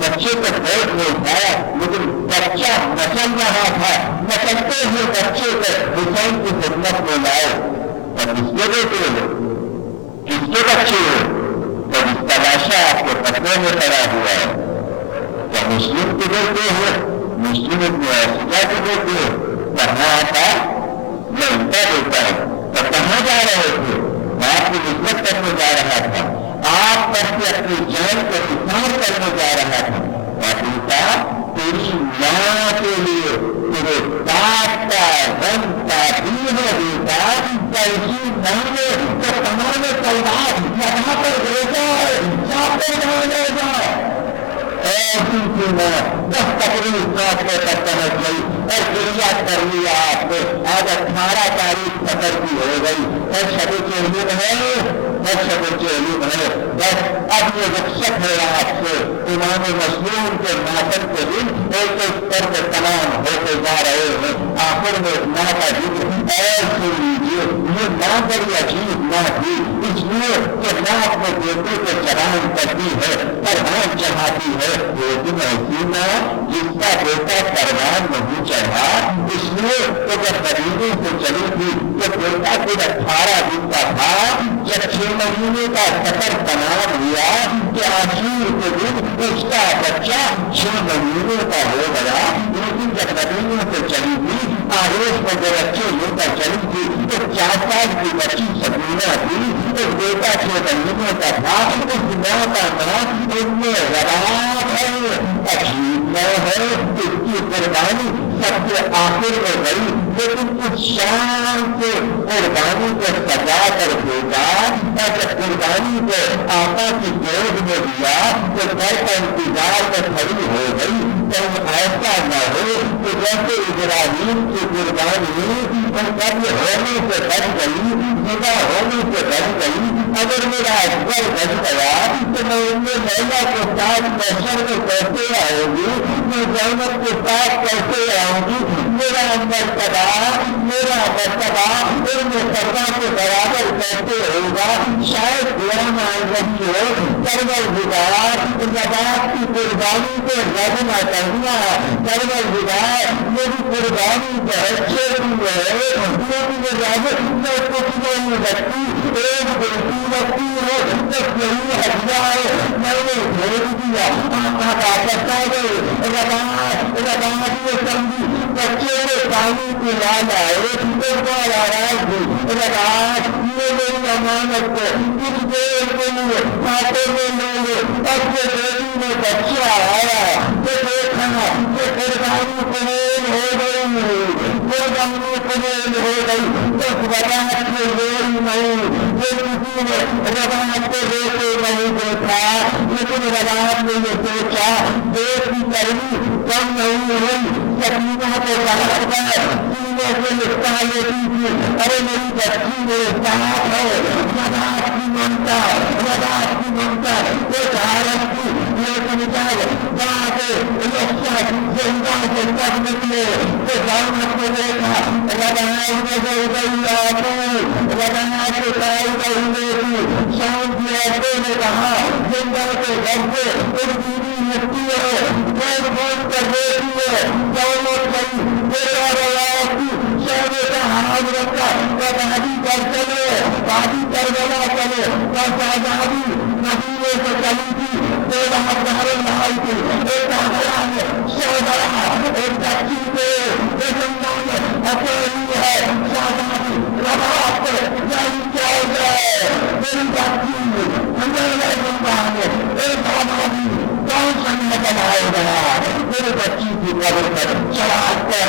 بچے کو پیٹ میں اٹھایا لیکن بچہ نچل رہا تھا. نچلتے ہوئے بچے کو حسین کی خدمت میں لائے. اور کس کے بیٹے ہو کس کے بچے ہو؟ جب اس تلاشا آپ کے پتنے میں پڑا ہوا ہے. کیا مسلم کے بیٹے ہو؟ مسلم ابن سجا کے بیٹے ہو؟ کہاں آتا یہ ان کا بیٹا ہے. تو کہاں جا رہے تھے؟ آپ کی خدمت کرنے جا رہا تھا. آپ پر سے اپنی جان کو نثار کرنے جا رہا تھا. بیٹا تیری ماں کے لیے تیرے باپ کا غم کافی ہے. بیٹا کیسی ماں نے تو تمام تلوار یہاں پر بھیجا جانے گا. ایسی تھی ماں دس تقریر ساتھ میں تک پہنچ گئی اور گریا کر لیا. آپ نے آج 18 تاریخ سفر کی ہو گئی اور شب چہلم ہے بس اب یہ رخصت ہے آپ سے. امام مظلوم کے ماتم کے دن ایک ایک کر کے تمام ہوتے جا رہے ہیں. آخر میں ماں کا ذکر ایسے لیجیے. یہ ماں بڑی عجیب ماں تھی اس لیے کہ ماں اپنے بیٹے کو چران کرتی ہے پروان چڑھاتی ہے. لیکن ایسی ماں جس کا بیٹا پروان نہیں چڑھا اس لیے کہ جب مدینے سے چلی تھی تو بیٹا پھر 18 دن کا تھا. جب 6 مہینے کا سفر تمام ہوا کہ آخر کے دن اس کا بچہ 6 مہینے کا ہو گیا. لیکن جب مدینے سے چلی تھی آروس میں جو بچے لے کر چلی تھی تو 4 سال کی بچی سکینہ تھی. ایک بیٹا 6 مہینے کا تھا. اس ماں کا نام ابن رباح ہے. عجیب ماں ہے. اس کی قربانی سب سے آخر میں گئی لیکن کچھ شان سے قربانی کو سجا کر بھیجا. اور جب قربانی کو آقا کی گود میں دیا تو گھر کا انتظار میں کھڑی ہو گئی. کہیں ایسا نہ ہو کہ جیسے ابراہیم کی قربانی قبل ہونے سے بچ گئی جدا ہونے سے بچ گئی. اگر میرا اکبر بچ گیا تو میں ان میں لیلا کے ساتھ محشر میں کیسے آؤں گی؟ میں زینب کے ساتھ کیسے آؤں گی؟ میرا مرتبہ علم سردا کے برابر کیسے ہوگا؟ شاید میرا معذری ہو پروردگار نبات کی قربانی کو رد نہ کرنا، پروردگار میری قربانی بہت چھوٹی ہے، میری اجازت میں کچھ نہیں رکھتی، ایک بیٹی رکھتی ہے بس یہی ہدیہ ہے، میں نے بھیج دیا آقا کا کرتا گئے رباط میں سمجھی بچے نے پانی پلا لائے ایک بار آواز دی رباط یہ میری امانت کو کچھ دیر کے لیے کھاتے میں لے لے، اب سے بیٹی میں بچہ آیا تو دیکھا کہ قربانی قبول ہو گئی، قربانی قبول ہو گئی، اس رباط میں دیر نہیں، یہ کسی نے رباط کو دیکھے نہیں دیکھا، لیکن رباط نے یہ سوچا دیکھ کی کرنی کم نہیں ہوئی، سکینہ کو بہت گئے سینے سے لکھتا لیتی تھی، ارے میری بچی میرے ساتھ ہے، رباط کی ممتا ایک عورت کی لیکن جب وہاں سے زندہ سے سب نکلے تو دامت کو دیکھا رباط میں جو گئی آتی رباط کے پائی گئی لیتی شام کی عورتوں نے کہا زندہ کے گھر سے ایک بیوی مٹی ہے بول کر دیتی ہے دولت گئی میرا روایت کی شہرے کا حال رکھا وادی کر چلے وادی کربلا چلے بس آزادی مدینے سے چلی تھی تیرہ ہزار لائی تھی ایک آگرہ میں شہرہ ایک بچی پہ زندہ میں اکیلی ہے شہزادی رباط پہ جائیں چل گئے میری بچی اندر زندہ میں ایک آبادی کون سا نظر آئے گا میرے بچی کی قبر پر چراغ پر